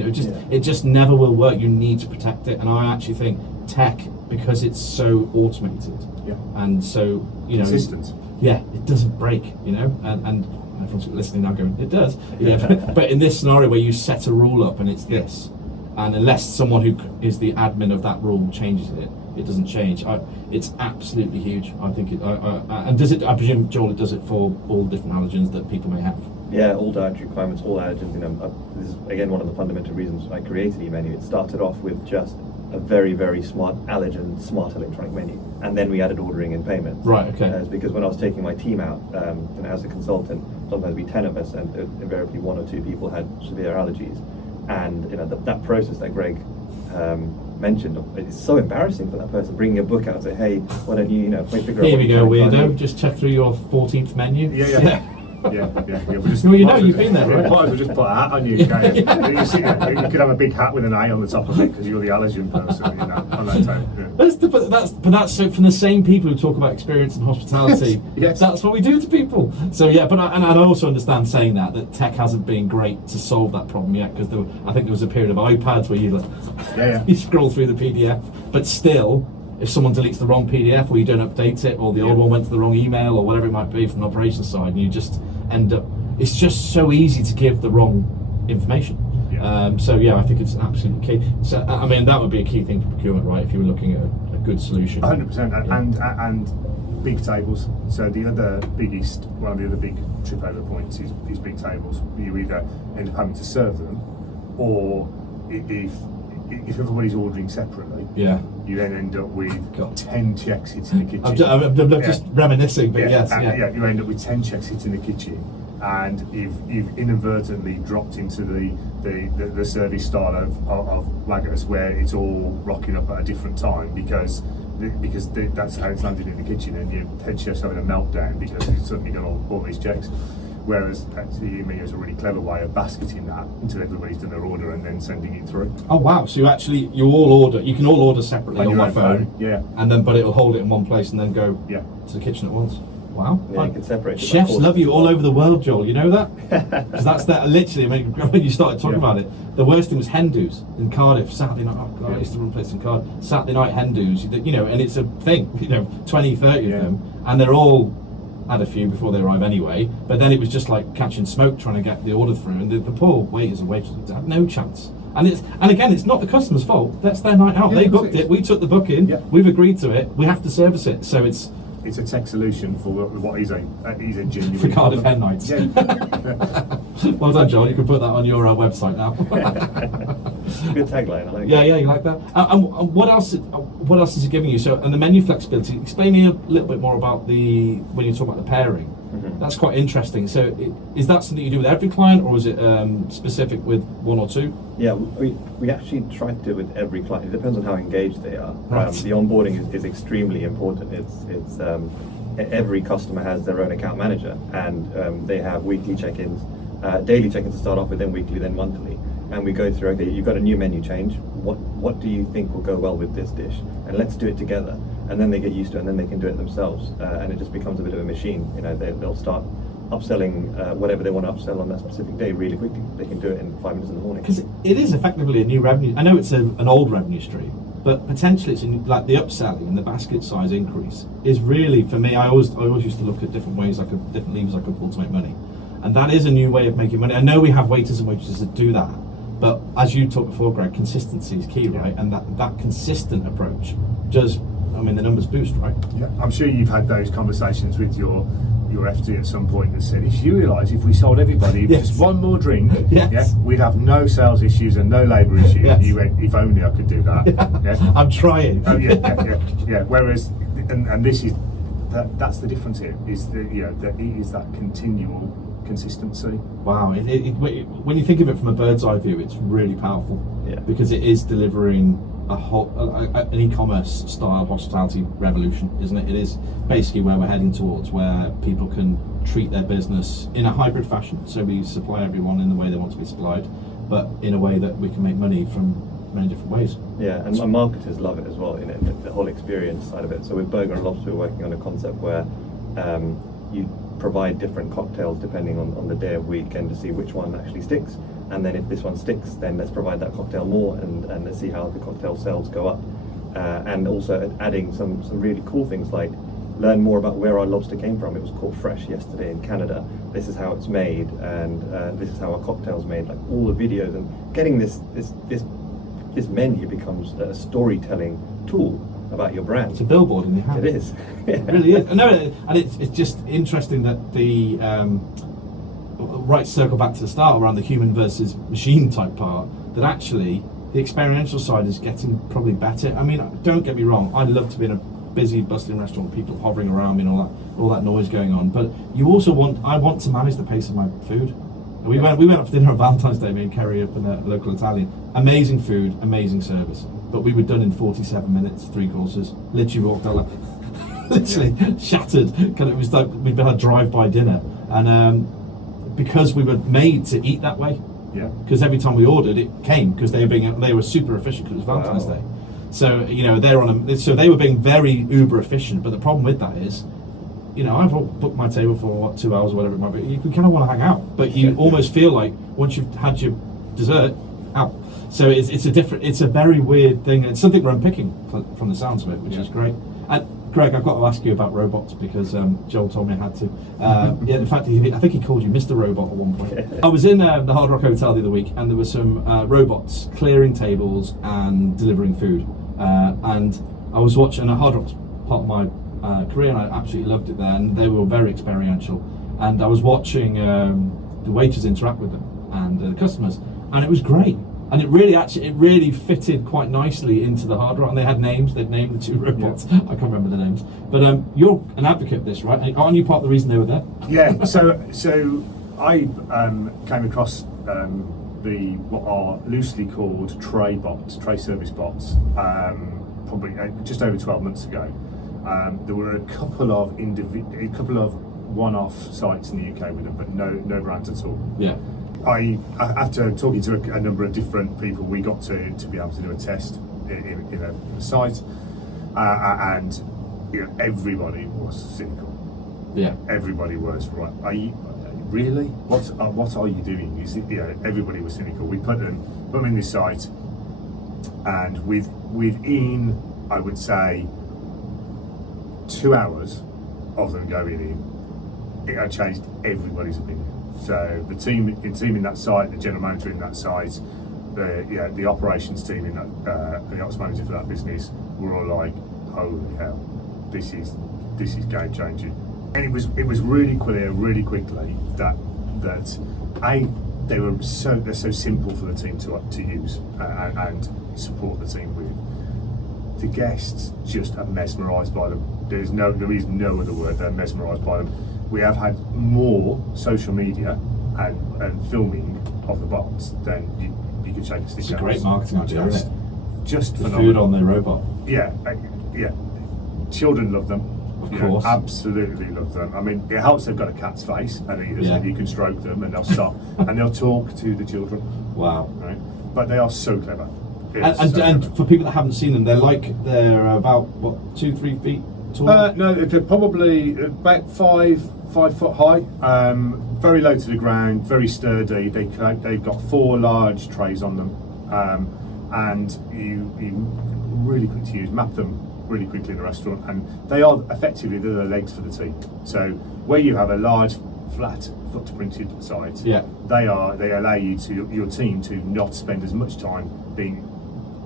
It just never will work. You need to protect it. And I actually think tech, because it's so automated and so consistent. It doesn't break. And everyone's listening now going, "It does." But in this scenario where you set a rule up and it's this, and unless someone who is the admin of that rule changes it, it doesn't change. It's absolutely huge. I think and does it? I presume, Joel, it does it for all different allergens that people may have. Yeah, all dietary requirements, all allergens. This is again one of the fundamental reasons I created eMenu. It started off with just a very, very smart allergen, smart electronic menu, and then we added ordering and payment. Right. Okay. Because when I was taking my team out, as a consultant, sometimes we 10 of us, and invariably 1 or 2 people had severe allergies, and that process that Greg mentioned, it's so embarrassing for that person bringing a book out and say, hey, why don't you figure out. Here we go, weirdo. Just check through your 14th menu. Yeah. We'll just, well, you've been there, right? We'll just put a hat on you. You could have a big hat with an eye on the top of it because you're the allergen person, on that time. Yeah. That's so from the same people who talk about experience and hospitality. Yes. That's what we do to people. So yeah, but I also understand saying that tech hasn't been great to solve that problem yet, because I think there was a period of iPads where you scroll through the PDF, but still, if someone deletes the wrong PDF or you don't update it, or the old one went to the wrong email or whatever it might be from an operations side, and you just end up, it's just so easy to give the wrong information. So yeah, I think it's absolutely key. So I mean, that would be a key thing for procurement, right? If you were looking at a good solution. 100%, and big tables. So one of the other big trip over points is big tables. You either end up having to serve them, or if everybody's ordering separately, you then end up with 10 checks hitting the kitchen. I'm just reminiscing, but yes. You end up with 10 checks hitting the kitchen, and you've inadvertently dropped into the service style of Lagos, where it's all rocking up at a different time because that's how it's landed in the kitchen, and your head chef's having a meltdown because he's suddenly done all these checks. Whereas actually eMenu is a really clever way of basketing that until everybody's done their order and then sending it through. Oh wow! So you can all order separately on my phone. Yeah. And then, but it'll hold it in one place and then go to the kitchen at once. Wow. Yeah, you can separate it. Chefs love you all over the world, Joel. You know that? Because that's that. Literally, I mean, when you started talking about it, the worst thing was hen do's in Cardiff. Saturday night. Oh God, I used to run a place in Cardiff. Saturday night hen do's. And it's a thing. 20, 30 of them, and they're all had a few before they arrive anyway, but then it was just like catching smoke trying to get the order through, and the poor waiters and waitresses had no chance. And again, it's not the customer's fault. That's their night out. They booked it. We took the booking. We've agreed to it. We have to service it. So it's a tech solution for what is a genuine for Cardiff hen nights. Yeah. Well done, Joel. You can put that on your website now. Good tagline. I like Yeah, you like that. And what else is it giving you? So, and the menu flexibility. Explain me a little bit more about when you talk about the pairing. Mm-hmm. That's quite interesting. So, is that something you do with every client, or is it specific with one or two? Yeah, we actually try to do it with every client. It depends on how engaged they are. Right. The onboarding is extremely important. It's every customer has their own account manager, and they have weekly check-ins, daily check-ins to start off with, then weekly, then monthly. And we go through, okay, you've got a new menu change. What do you think will go well with this dish? And let's do it together. And then they get used to it, and then they can do it themselves. And it just becomes a bit of a machine. They'll start upselling whatever they want to upsell on that specific day really quickly. They can do it in 5 minutes in the morning. Because it is effectively a new revenue. I know it's an old revenue stream, but potentially it's like the upselling and the basket size increase is really, for me, I always used to look at different ways, different levers I could pull to make money. And that is a new way of making money. I know we have waiters and waitresses that do that, but as you talked before, Greg, consistency is key, right? And that consistent approach does, the numbers boost, right? Yeah, I'm sure you've had those conversations with your FD at some point that said, if you realise if we sold everybody just one more drink, we'd have no sales issues and no labour issues. Yes. You went, if only I could do that. Yeah. I'm trying. Oh, yeah. Whereas, and this is that's the difference here. Is that continual consistency. Wow, when you think of it from a bird's eye view, it's really powerful. Yeah. Because it is delivering an e-commerce style hospitality revolution, isn't it? It is basically where we're heading towards, where people can treat their business in a hybrid fashion. So we supply everyone in the way they want to be supplied, but in a way that we can make money from many different ways. Yeah, and my marketers love it as well, the whole experience side of it. So with Burger and Lobster, we're working on a concept where you provide different cocktails depending on the day of week, and to see which one actually sticks. And then if this one sticks, then let's provide that cocktail more, and let's see how the cocktail sales go up. And also adding some really cool things like learn more about where our lobster came from. It was caught fresh yesterday in Canada. This is how it's made, and this is how our cocktail's made. Like all the videos, and getting this menu becomes a storytelling tool about your brand. It's a billboard in your hand. It is. It really is. No, and it's just interesting that the right, circle back to the start around the human versus machine type part, that actually the experiential side is getting probably better. I mean, don't get me wrong, I'd love to be in a busy, bustling restaurant, people hovering around me and all that noise going on. But you also I want to manage the pace of my food. We went up for dinner on Valentine's Day, me and Kerry up in a local Italian. Amazing food, amazing service. But we were done in 47 minutes, 3 courses. Literally walked out like, literally shattered. It was like we'd had a drive-by dinner. And because we were made to eat that way, because every time we ordered, it came, because they were super efficient because it was Valentine's Day. So they were being very uber efficient. But the problem with that is, I've booked my table for 2 hours or whatever it might be. You kind of want to hang out, but you almost feel like once you've had your dessert, out. So it's a very weird thing. It's something we're unpicking from the sounds of it, which is great. And Greg, I've got to ask you about robots, because Joel told me I had to. In fact, I think he called you Mr. Robot at one point. I was in the Hard Rock Hotel the other week, and there were some robots clearing tables and delivering food. And I was watching a Hard Rock's part of my career, and I absolutely loved it there. And they were very experiential. And I was watching the waiters interact with them and the customers, and it was great. And it really fitted quite nicely into the Hard Rock, and they had names. They'd named the 2 robots. I can't remember the names. But you're an advocate of this, right? Aren't you part of the reason they were there? Yeah. So I came across what are loosely called tray service bots, probably just over 12 months ago. There were a couple of one-off sites in the UK with them, but no brands at all. Yeah. After talking to a number of different people, we got to be able to do a test in a site, and everybody was cynical. Yeah. Everybody was right. Are you really? What are you doing? Everybody was cynical. We put them in this site, and within, I would say, 2 hours of them going in, it had changed everybody's opinion. So the team in that site, the general manager in that site, the operations team in that, the ops manager for that business, were all like, "Holy hell, this is game changing." And it was really clear, really quickly that they're so simple for the team to use and support the team with. The guests just are mesmerised by them. There is no other word. They're mesmerised by them. We have had more social media and filming of the bots than you could shake a stick at. It's a great marketing idea, isn't it? Just the phenomenal. Food on the robot. Yeah. Children love them. Of course. Absolutely love them. I mean, it helps they've got a cat's face, and you can stroke them, and they'll stop, and they'll talk to the children. Wow. Right? But they are so clever. And for people that haven't seen them, they're about 2-3 feet tall. No, they're probably about 5 foot high. Very low to the ground, very sturdy. They've got 4 large trays on them, and you really quick to use. Map them really quickly in a restaurant, and they're the legs for the team. So where you have a large flat footprinted site, they allow your team to not spend as much time being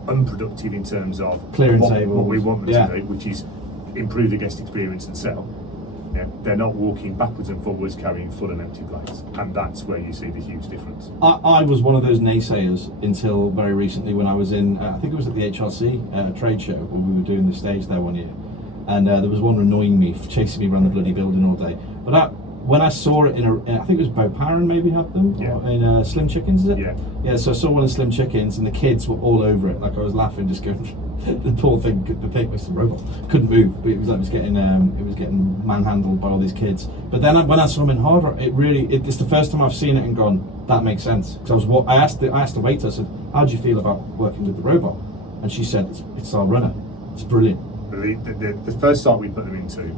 unproductive in terms of clearing what tables. we want them to do, which is improve the guest experience and sell. Yeah, they're not walking backwards and forwards carrying full and empty plates, and that's where you see the huge difference. I was one of those naysayers until very recently, when I was in, I think it was at the HRC trade show, when we were doing the stage there one year, and there was one annoying me, chasing me around the bloody building all day. But when I saw it I think it was Bo Paran maybe had them, in Slim Chickens, is it? Yeah, so I saw one of Slim Chickens, and the kids were all over it. Like, I was laughing, just going, the poor thing, the robot couldn't move, but it was getting manhandled by all these kids. But then when I saw them in Hard Rock, it's the first time I've seen it and gone, that makes sense. Because I asked the waiter, I said, "How do you feel about working with the robot?" And she said, "It's our runner. It's brilliant." The first site we put them into,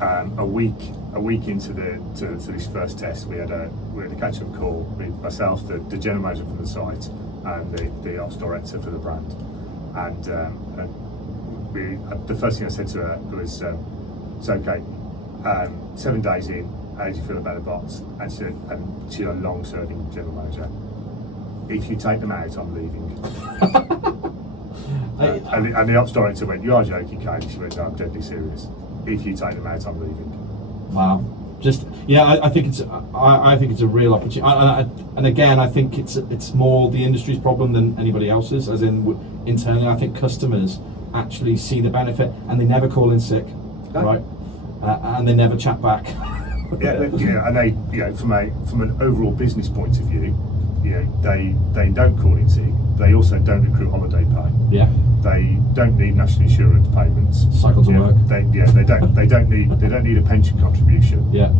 a week into this first test, we had a catch-up call with myself, the general manager from the site, and the ops director for the brand. And the first thing I said to her was, "It's okay. 7 days in, how do you feel about the bots?" And she said, and she's a long-serving general manager, "If you take them out, I'm leaving." And the ops director went, "You are joking, Kate." She went, "No, I'm deadly serious. If you take them out, I'm leaving." Wow. I think it's a real opportunity. And again, I think it's more the industry's problem than anybody else's. As in, internally, I think customers actually see the benefit, and they never call in sick, right? And they never chat back. And they, from an overall business point of view, they don't call in sick. They also don't accrue holiday pay. Yeah. They don't need national insurance payments. Cycle to work. They don't need a pension contribution. Yeah.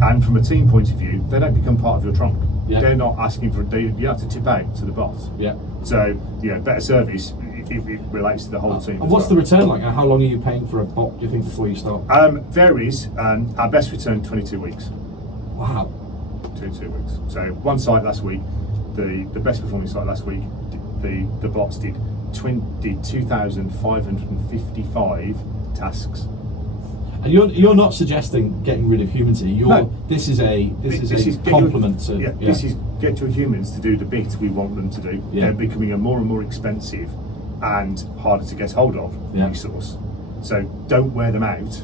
And from a team point of view, they don't become part of your trunk. Yeah. They're not asking for. You have to tip out to the boss. Yeah. So better service. It relates to the whole team. And what's the return like? How long are you paying for a bot, do you think, before you start? Varies. Our best return 22 weeks. Wow. 22 weeks. So one site last week, the best performing site last week, the bots did 2,555 tasks. And you're not suggesting getting rid of humans here. No. This is a compliment to. This is get your humans to do the bit we want them to do. Yeah. They're becoming a more and more expensive and harder to get hold of resource. So don't wear them out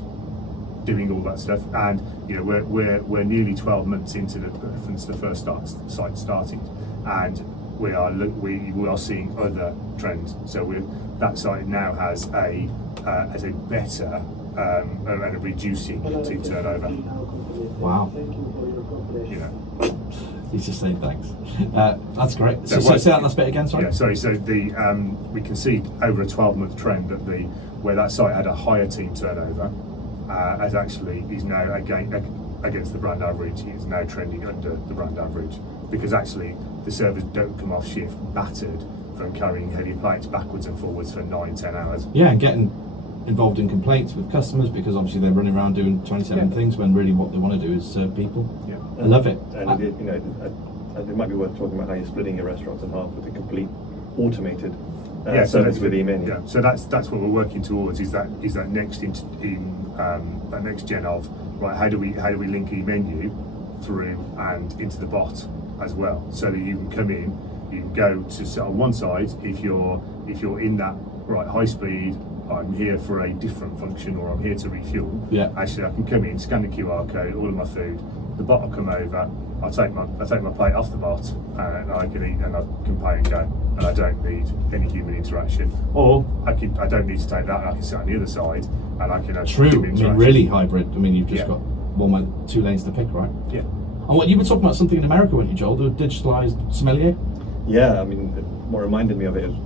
doing all that stuff. And we're nearly 12 months into since the first site started, and we are seeing other trends. So that site now has a better and a reducing team turnover. Wow. He's just saying thanks. That's great. So say that last bit again, sorry. Yeah, sorry. So we can see over a 12-month trend that where that site had a higher team turnover, is now against the brand average. It's now trending under the brand average, because actually the servers don't come off shift battered from carrying heavy plates backwards and forwards for 9-10 hours. Yeah, and getting involved in complaints with customers, because obviously they're running around doing 27 things when really what they want to do is serve people. Yeah. I love it. And it might be worth talking about how you're splitting your restaurants in half with a complete automated service with e-menu. Yeah, so that's what we're working towards. Is that next that next gen of right? How do we link e-menu through and into the bot as well, so that you can come in, you can go to sit on one side if you're in that right high speed. I'm here for a different function, or I'm here to refuel. Yeah. Actually, I can come in, scan the QR code, order my food. The bot will come over. I'll take my plate off the bot, and I can eat, and I can pay and go. And I don't need any human interaction. Or I don't need to take that. I can sit on the other side, and I can have human interaction. Really hybrid. I mean, you've just got two lanes to pick, right? Yeah. And what you were talking about something in America, weren't you, Joel? The digitalized sommelier. Yeah, I mean, what reminded me of it was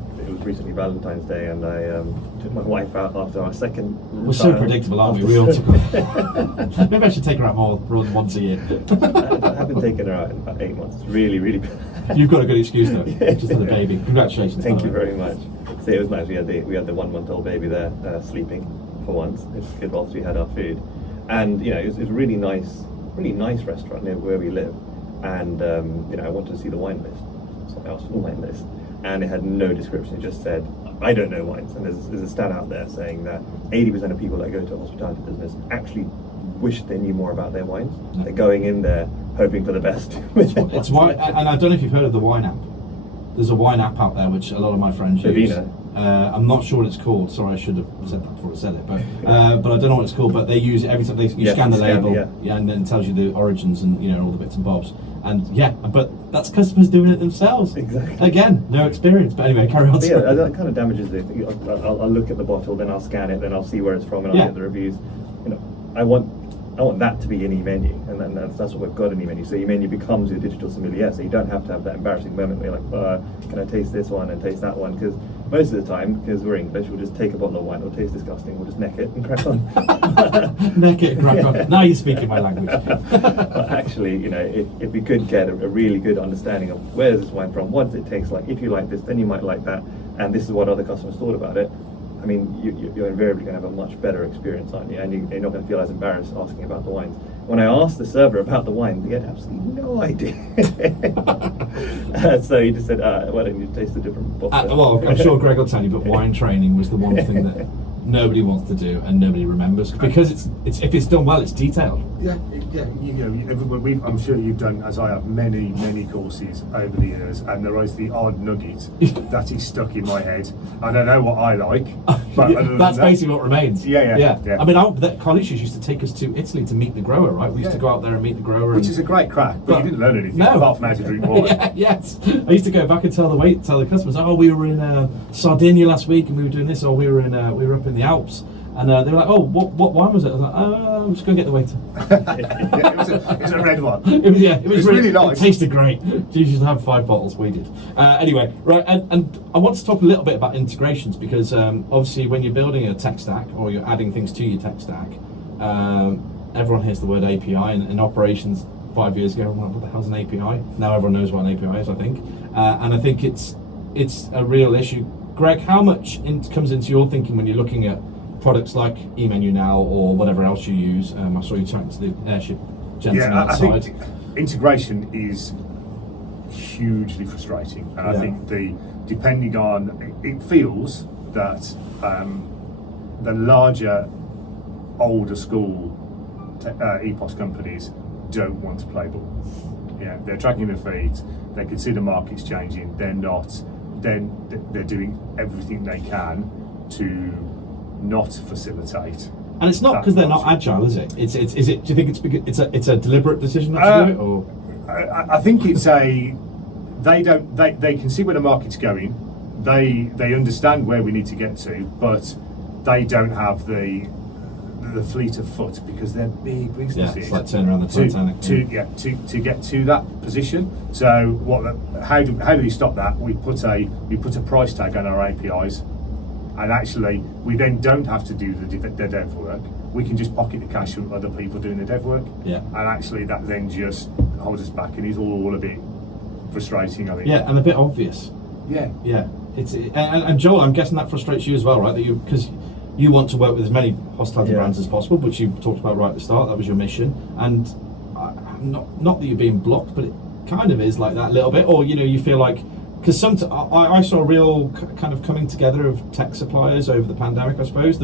recently Valentine's Day, and I took my wife out after our second. We're so predictable, aren't we? We all took her. Maybe I should take her out more than once a year. I haven't taken her out in about 8 months. It's really, really bad. You've got a good excuse though. Just had a baby. Congratulations. Thank you very much. So it was nice. We had the 1-month-old baby there sleeping for once. It's good whilst we had our food, and it was a really nice restaurant near where we live, and I wanted to see the wine list. So I asked for the wine list, and it had no description. It just said, I don't know wines. And there's a stat out there saying that 80% of people that go to a hospitality business actually wish they knew more about their wines. Yeah. They're going in there hoping for the best. It's why, and I don't know if you've heard of the wine app. There's a wine app out there which a lot of my friends use. I'm not sure what it's called. Sorry, I should have said that before I said it. But I don't know what it's called. But they use it every time you scan the label, and then it tells you the origins and all the bits and bobs. And but that's customers doing it themselves. Exactly. Again, no experience. But anyway, carry on. Yeah, that kind of damages it. I'll look at the bottle, then I'll scan it, then I'll see where it's from, and I'll get the reviews. I want that to be an e-menu, and then that's what we've got in e-menu. So e-menu becomes your digital sommelier, so you don't have to have that embarrassing moment where you're like, can I taste this one and taste that one? Because most of the time, because we're English, we'll just take a bottle of wine, it'll taste disgusting, we'll just neck it and crack on. Neck it and crack on. Now you're speaking my language. But actually, if we could get a really good understanding of where is this wine from, what does it taste like, if you like this, then you might like that, and this is what other customers thought about it, I mean, you're invariably going to have a much better experience, aren't you? And you're not going to feel as embarrassed asking about the wines. When I asked the server about the wine, he had absolutely no idea. So he just said, why don't you taste a different bottle? Well, I'm sure Greg will tell you, but wine training was the one thing that nobody wants to do and nobody remembers because it's if it's done well, it's detailed. Yeah. You know, everyone, I'm sure you've done, as I have, many courses over the years, and there is the odd nugget that is stuck in my head. I don't know what I like, but that's basically what remains. Yeah. I mean, the colleges used to take us to Italy to meet the grower, right? We used to go out there and meet the grower, which is a great crack, but you didn't learn anything apart from how to drink wine. Yes, I used to go back and tell the customers, oh, we were in Sardinia last week and we were doing this, or we were up in the Alps. And they were like, oh, what wine was it? I was like, I'm just going to get the waiter. It was a red one. It was really nice. It tasted great. You should have 5 bottles, we did. Anyway, right, and I want to talk a little bit about integrations because obviously when you're building a tech stack or you're adding things to your tech stack, everyone hears the word API and in operations 5 years ago, well, what the hell's an API? Now everyone knows what an API is, I think. And I think it's a real issue. Greg, how much comes into your thinking when you're looking at products like eMenu Now or whatever else you use? I saw you chatting to the airship gentleman outside. I think integration is hugely frustrating, and I think depending on it feels that the larger, older school EPOS companies don't want to play ball. Yeah, they're dragging their feet. They can see the market's changing. They're not. Then they're doing everything they can to not facilitate. And it's not because they're not agile, is it? Is it? Do you think it's a deliberate decision not to do it, or? I think it's they can see where the market's going. They understand where we need to get to, but they don't have the fleet of foot because they're big businesses. Yeah, it's like turning around the Titanic. To get to that position. So how do we stop that? We put a price tag on our APIs. And actually, we then don't have to do the dev work. We can just pocket the cash from other people doing the dev work. Yeah. And actually, that then just holds us back, and it's all a bit frustrating, I think. Yeah, and a bit obvious. Yeah. Yeah. And Joel, I'm guessing that frustrates you as well, right? Because you want to work with as many hospitality brands as possible, which you talked about right at the start. That was your mission. And not that you're being blocked, but it kind of is like that a little bit. Or you feel like. Because I saw a real kind of coming together of tech suppliers over the pandemic, I suppose.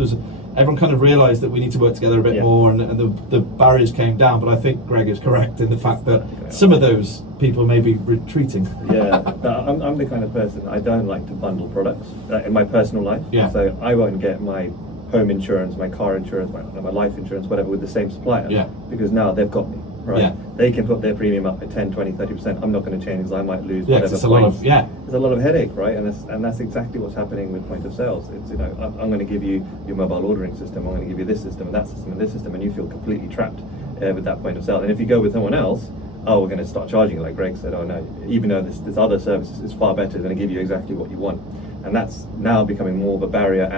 Everyone kind of realised that we need to work together a bit more, and the barriers came down. But I think Greg is correct in the fact that some of those people may be retreating. Yeah, I'm the kind of person, I don't like to bundle products in my personal life. Yeah. So I won't get my home insurance, my car insurance, my life insurance, whatever, with the same supplier. Yeah. Because now they've got me. Right, yeah. They can put their premium up by 10, 20, 30%. I'm not going to change because I might lose. Yeah, it's a lot of There's a lot of headache, right? And that's exactly what's happening with point of sales. It's I'm going to give you your mobile ordering system. I'm going to give you this system and that system and this system, and you feel completely trapped with that point of sale. And if you go with someone else, we're going to start charging you, like Greg said. Oh no, even though this other service is far better, going to give you exactly what you want, and that's now becoming more of a barrier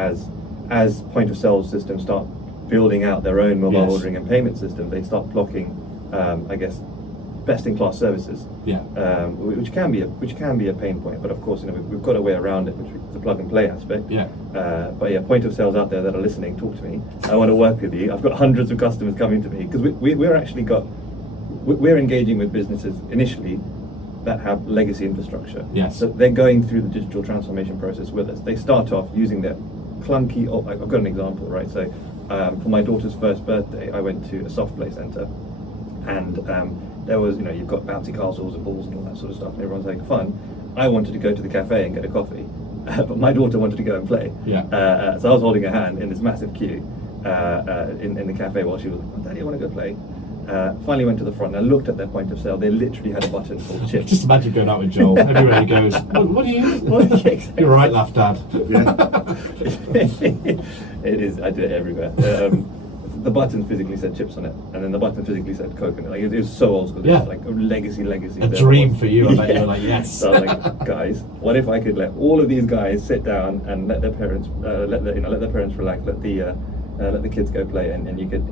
as point of sale systems start building out their own mobile ordering and payment system. They start blocking, I guess, best-in-class services, which can be a pain point. But of course, we've got a way around it, which is the plug-and-play aspect. But point of sales out there that are listening, talk to me. I want to work with you. I've got hundreds of customers coming to me because we're engaging with businesses initially that have legacy infrastructure. Yes. So they're going through the digital transformation process with us. They start off using their clunky. I've got an example, right? So for my daughter's first birthday, I went to a soft play centre, and there was, you've got bouncy castles and balls and all that sort of stuff, and everyone's having fun. I wanted to go to the cafe and get a coffee, but my daughter wanted to go and play. So I was holding her hand in this massive queue in the cafe while she was like, Daddy, I want to go play. Finally went to the front and I looked at their point of sale. They literally had a button called chips. Just imagine going out with Joel. Everywhere he goes, what do you use? You're right, laugh, Dad. It is. I do it everywhere. The button physically said chips on it, and then the button physically said coconut. Like it was so old school. Yeah. It was like a legacy. A dream for you. I bet you're like, yes. So I was like, guys, what if I could let all of these guys sit down and let their parents, let their parents relax, let the kids go play, and you could,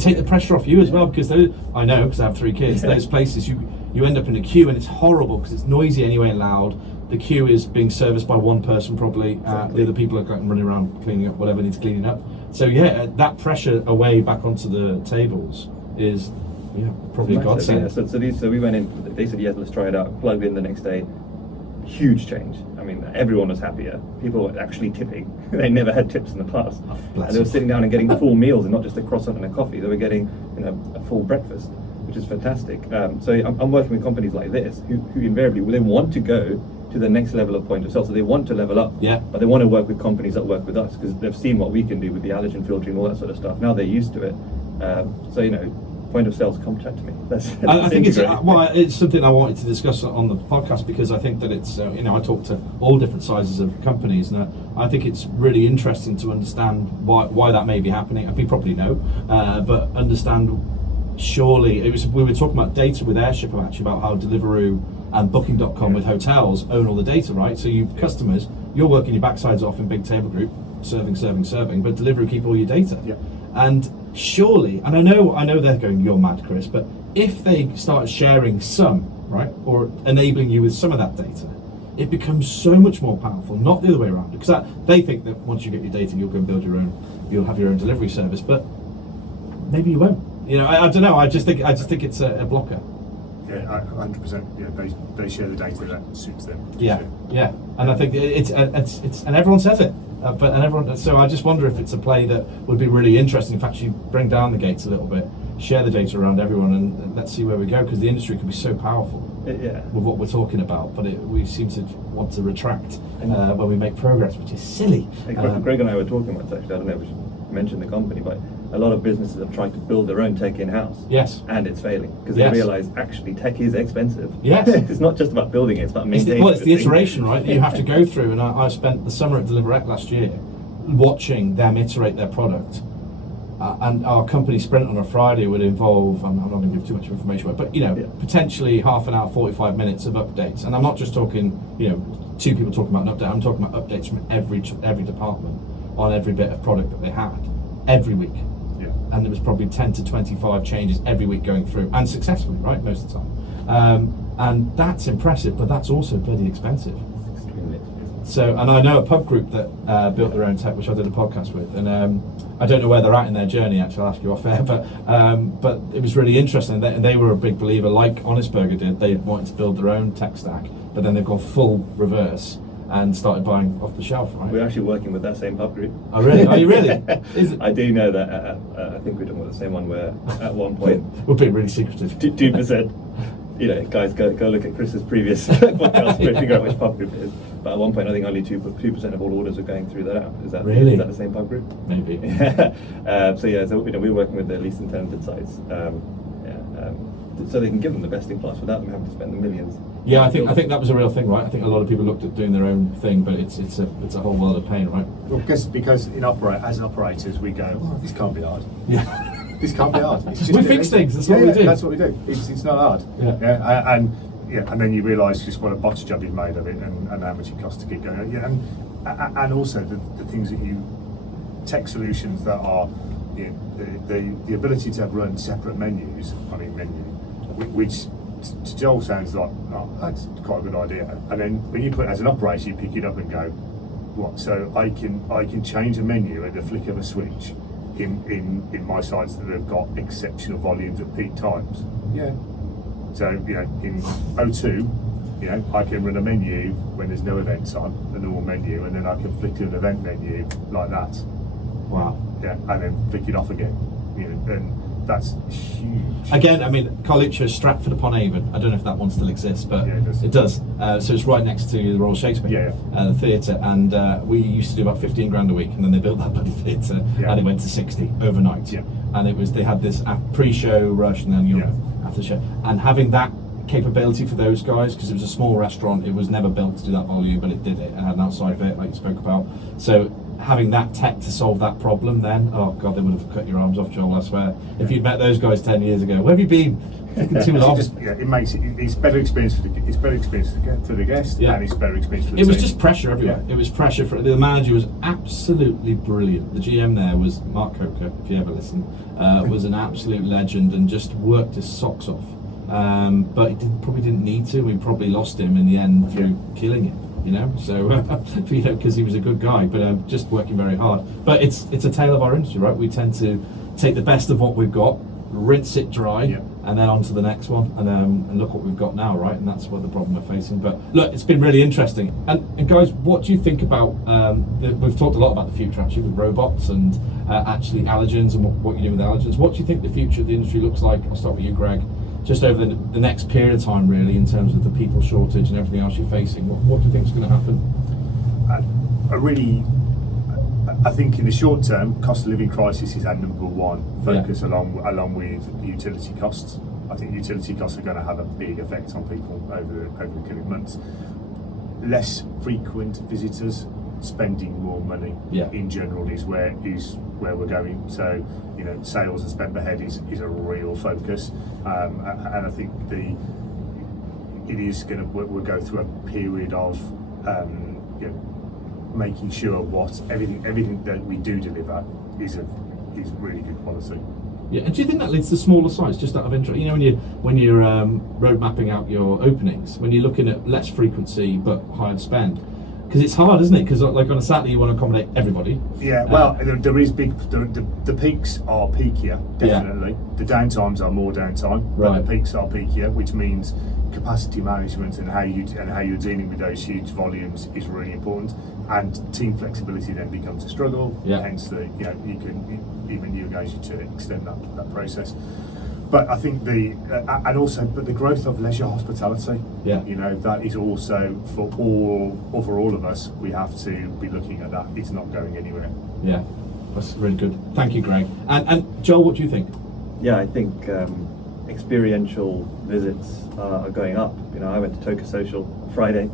take the pressure off you as well, because I know, because I have 3 kids. Those places you end up in a queue and it's horrible because it's noisy anyway and loud. The queue is being serviced by one person probably. The other people are running around cleaning up whatever needs cleaning up. So that pressure away back onto the tables is probably a godsend. So we went in. They said yes, let's try it out. Plugged in the next day. huge change. I mean, everyone was happier. People were actually tipping. They never had tips in the past. bless And they were you. sitting down and getting full meals and not just a croissant and a coffee. They were getting, a full breakfast, which is fantastic. So I'm working with companies like this who invariably, they want to go to the next level of point of sale. So they want to level up, Yeah. but they want to work with companies that work with us because they've seen what we can do with the allergen filtering, all that sort of stuff. Now they're used to it. So, point of sales, come chat to me. I think it's integrate. it's something I wanted to discuss on the podcast because I think that it's I talk to all different sizes of companies, and I think it's really interesting to understand why that may be happening. We probably know, but understand. Surely we were talking about data with Airship actually about how Deliveroo and Booking.com with hotels own all the data, right? So you customers, you're working your backsides off in Big Table Group, serving, but Deliveroo keep all your data. Yeah. And surely, and I know they're going, you're mad, Chris, but if they start sharing some, right, or enabling you with some of that data, it becomes so much more powerful, not the other way around. Because they think that once you get your data, you'll go and build your own, you'll have your own delivery service, but maybe you won't. I don't know. I just think it's a blocker. Yeah, 100%. Yeah, they share the data that suits them. Yeah, yeah, and I think it's and everyone says it, So I just wonder if it's a play that would be really interesting. In fact, you bring down the gates a little bit, share the data around everyone, and let's see where we go. Because the industry could be so powerful with what we're talking about, but we seem to want to retract when we make progress, which is silly. Greg and I were talking about this, actually. I don't know if we should mention the company, but a lot of businesses have tried to build their own tech in-house. Yes. And it's failing because they realise actually tech is expensive. Yes. It's not just about building it, it's about maintaining it. It's the iteration, right, that you have to go through. And I spent the summer at Deliverect last year watching them iterate their product. And our company sprint on a Friday would involve, I'm not going to give too much information away, but potentially half an hour, 45 minutes of updates. And I'm not just talking, two people talking about an update. I'm talking about updates from every department on every bit of product that they had every week. And there was probably 10 to 25 changes every week going through, and successfully, right, most of the time. And that's impressive, but that's also bloody expensive. It's extremely expensive. So, and I know a pub group that built their own tech, which I did a podcast with, and I don't know where they're at in their journey. Actually, I'll ask you off air, but it was really interesting. They were a big believer, like Honest Burger did. They wanted to build their own tech stack, but then they've gone full reverse and started buying off the shelf, right? We're actually working with that same pub group. Oh, really? Are you really? Is it? I do know that. I think we're talking about the same one where at one point we're being really secretive. 2%. Guys, go look at Chris's previous podcast to figure out which pub group it is. But at one point, I think only 2% of all orders are going through that app. Is that really? Is that the same pub group? Maybe. So we're working with the least talented sites. So they can give them the best in class without them having to spend the millions. Yeah, I think that was a real thing, right? I think a lot of people looked at doing their own thing, but it's a whole world of pain, right? Well, because as operators, we go, this can't be hard. Yeah. This can't be hard. It's just We fix things. That's what we do. That's what we do. It's not hard. Yeah. And then you realise just what a botch job you've made of it, and how much it costs to keep going. Yeah, and also the things that tech solutions that are the ability to run separate menus. Which to Joel sounds like, that's quite a good idea. And then when you put it as an operator, you pick it up and go, what? So I can change a menu at the flick of a switch in my sites that have got exceptional volumes at peak times. Yeah. So in O2, I can run a menu when there's no events on, a normal menu, and then I can flick to an event menu like that. Wow. Yeah, and then flick it off again. And that's huge. Again, Carluccio is Stratford upon Avon. I don't know if that one still exists, but yeah, it does. So it's right next to the Royal Shakespeare the theatre, and we used to do about 15 grand a week, and then they built that bloody theatre, and it went to 60 overnight. Yeah. And they had this pre-show rush, and then after the show, and having that capability for those guys, because it was a small restaurant, it was never built to do that volume, but it did it, and had an outside bit like you spoke about. So having that tech to solve that problem, then oh god, they would have cut your arms off, Joel. I swear. If you'd met those guys 10 years ago, where have you been? Too long. It makes it's better experience for the guest, and it's better experience for the team. It was team. just pressure everywhere. It was pressure for the manager. Was absolutely brilliant. The GM there was Mark Coker, if you ever listen, was an absolute legend and just worked his socks off. But he probably didn't need to. We probably lost him in the end through killing him. So because he was a good guy, but just working very hard. But it's a tale of our industry, right? We tend to take the best of what we've got, rinse it dry, Yeah. and then on to the next one, and look what we've got now, right? And that's what the problem we're facing. But look, it's been really interesting. And guys, what do you think about? We've talked a lot about the future actually with robots and actually allergens and what you're doing with allergens. What do you think the future of the industry looks like? I'll start with you, Greg. Just over the next period of time, really, in terms of the people shortage and everything else you're facing. What do you think is going to happen? I think in the short term, cost of living crisis is our number one focus, along with utility costs. I think utility costs are going to have a big effect on people over the coming months. Less frequent visitors spending more money in general is where we're going. So, you know, sales and spend per head is a real focus, and I think we'll go through a period of making sure everything that we do deliver is really good quality. Yeah, and do you think that leads to smaller sites? Just out of interest, you know, when you're road mapping out your openings, when you're looking at less frequency but higher spend, because it's hard, isn't it? Because like on a Saturday you want to accommodate everybody. Yeah, well, there is big. The peaks are peakier, definitely. The downtimes are more downtime, but the peaks are peakier, which means capacity management and how you're dealing with those huge volumes is really important. And team flexibility then becomes a struggle. Hence, even you guys need to extend that process. But I think the growth of leisure hospitality, that is also for all of us. We have to be looking at that. It's not going anywhere. Yeah, that's really good. Thank you, Greg. And Joel, what do you think? Yeah, I think experiential visits are going up. You know, I went to Toka Social Friday,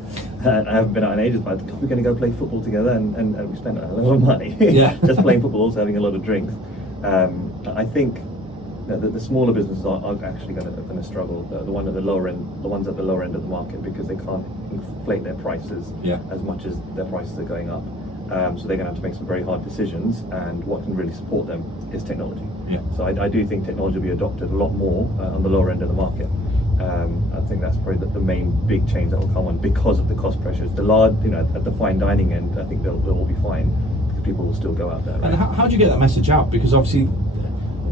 and I haven't been out in ages, but I thought we're going to go play football together, and we spent a lot of money just playing football, also having a lot of drinks. I think the smaller businesses are actually going to struggle. The ones at the lower end of the market, because they can't inflate their prices as much as their prices are going up. So they're going to have to make some very hard decisions, and what can really support them is technology. So I do think technology will be adopted a lot more on the lower end of the market. I think that's probably the main big change that will come on because of the cost pressures. The large, at the fine dining end, I think they'll all be fine because people will still go out there. Right? And how do you get that message out? Because obviously,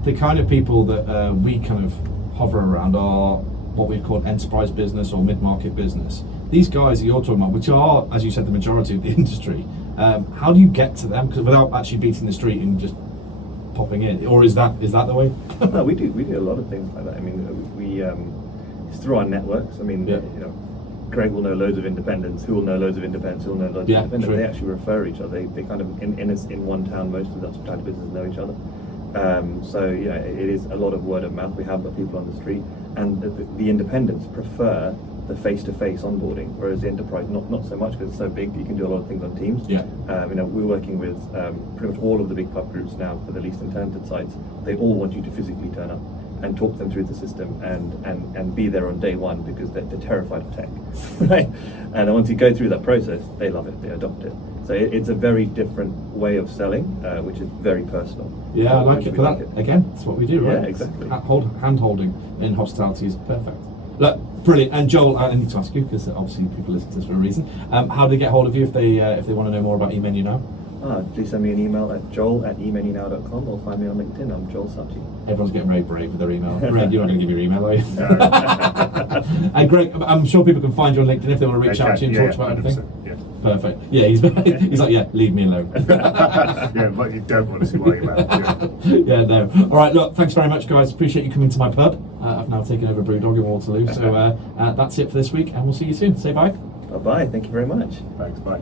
the kind of people that we kind of hover around are what we'd call enterprise business or mid-market business. These guys that you're talking about, which are, as you said, the majority of the industry, how do you get to them? Because without actually beating the street and just popping in, or is that the way? No, we do a lot of things like that. I mean, it's through our networks. I mean, Greg will know loads of independents, who will know loads of independents, who will know loads of independents. True. They actually refer each other. They kind of in one town, most of the hospitality businesses know each other. So it is a lot of word of mouth. We have got people on the street, and the independents prefer the face-to-face onboarding, whereas the enterprise not so much, because it's so big. You can do a lot of things on Teams. We're working with pretty much all of the big pub groups now for the least talented sites. They all want you to physically turn up and talk them through the system and be there on day one, because they're terrified of tech, right? And once you go through that process, they love it, they adopt it. So it's a very different way of selling, which is very personal. Yeah, I like it. For that, again, that's what we do, right? Yeah, exactly. Hand-holding in hospitality is perfect. Look, brilliant. And Joel, I need to ask you, because obviously people listen to this for a reason. How do they get hold of you if they want to know more about eMenu Now? Please send me an email at joel@emenunow.com, or find me on LinkedIn. I'm Joel Satchi. Everyone's getting very brave with their email. Greg, you're not going to give your email, are you? No. And Greg, I'm sure people can find you on LinkedIn if they want to reach out to you and talk about anything. Yeah. Perfect. Yeah, he's like, leave me alone. But you don't want to see my email. No. All right, look, thanks very much, guys. Appreciate you coming to my pub. I've now taken over Brewdog in Waterloo. So that's it for this week, and we'll see you soon. Say bye. Bye-bye. Thank you very much. Thanks, bye.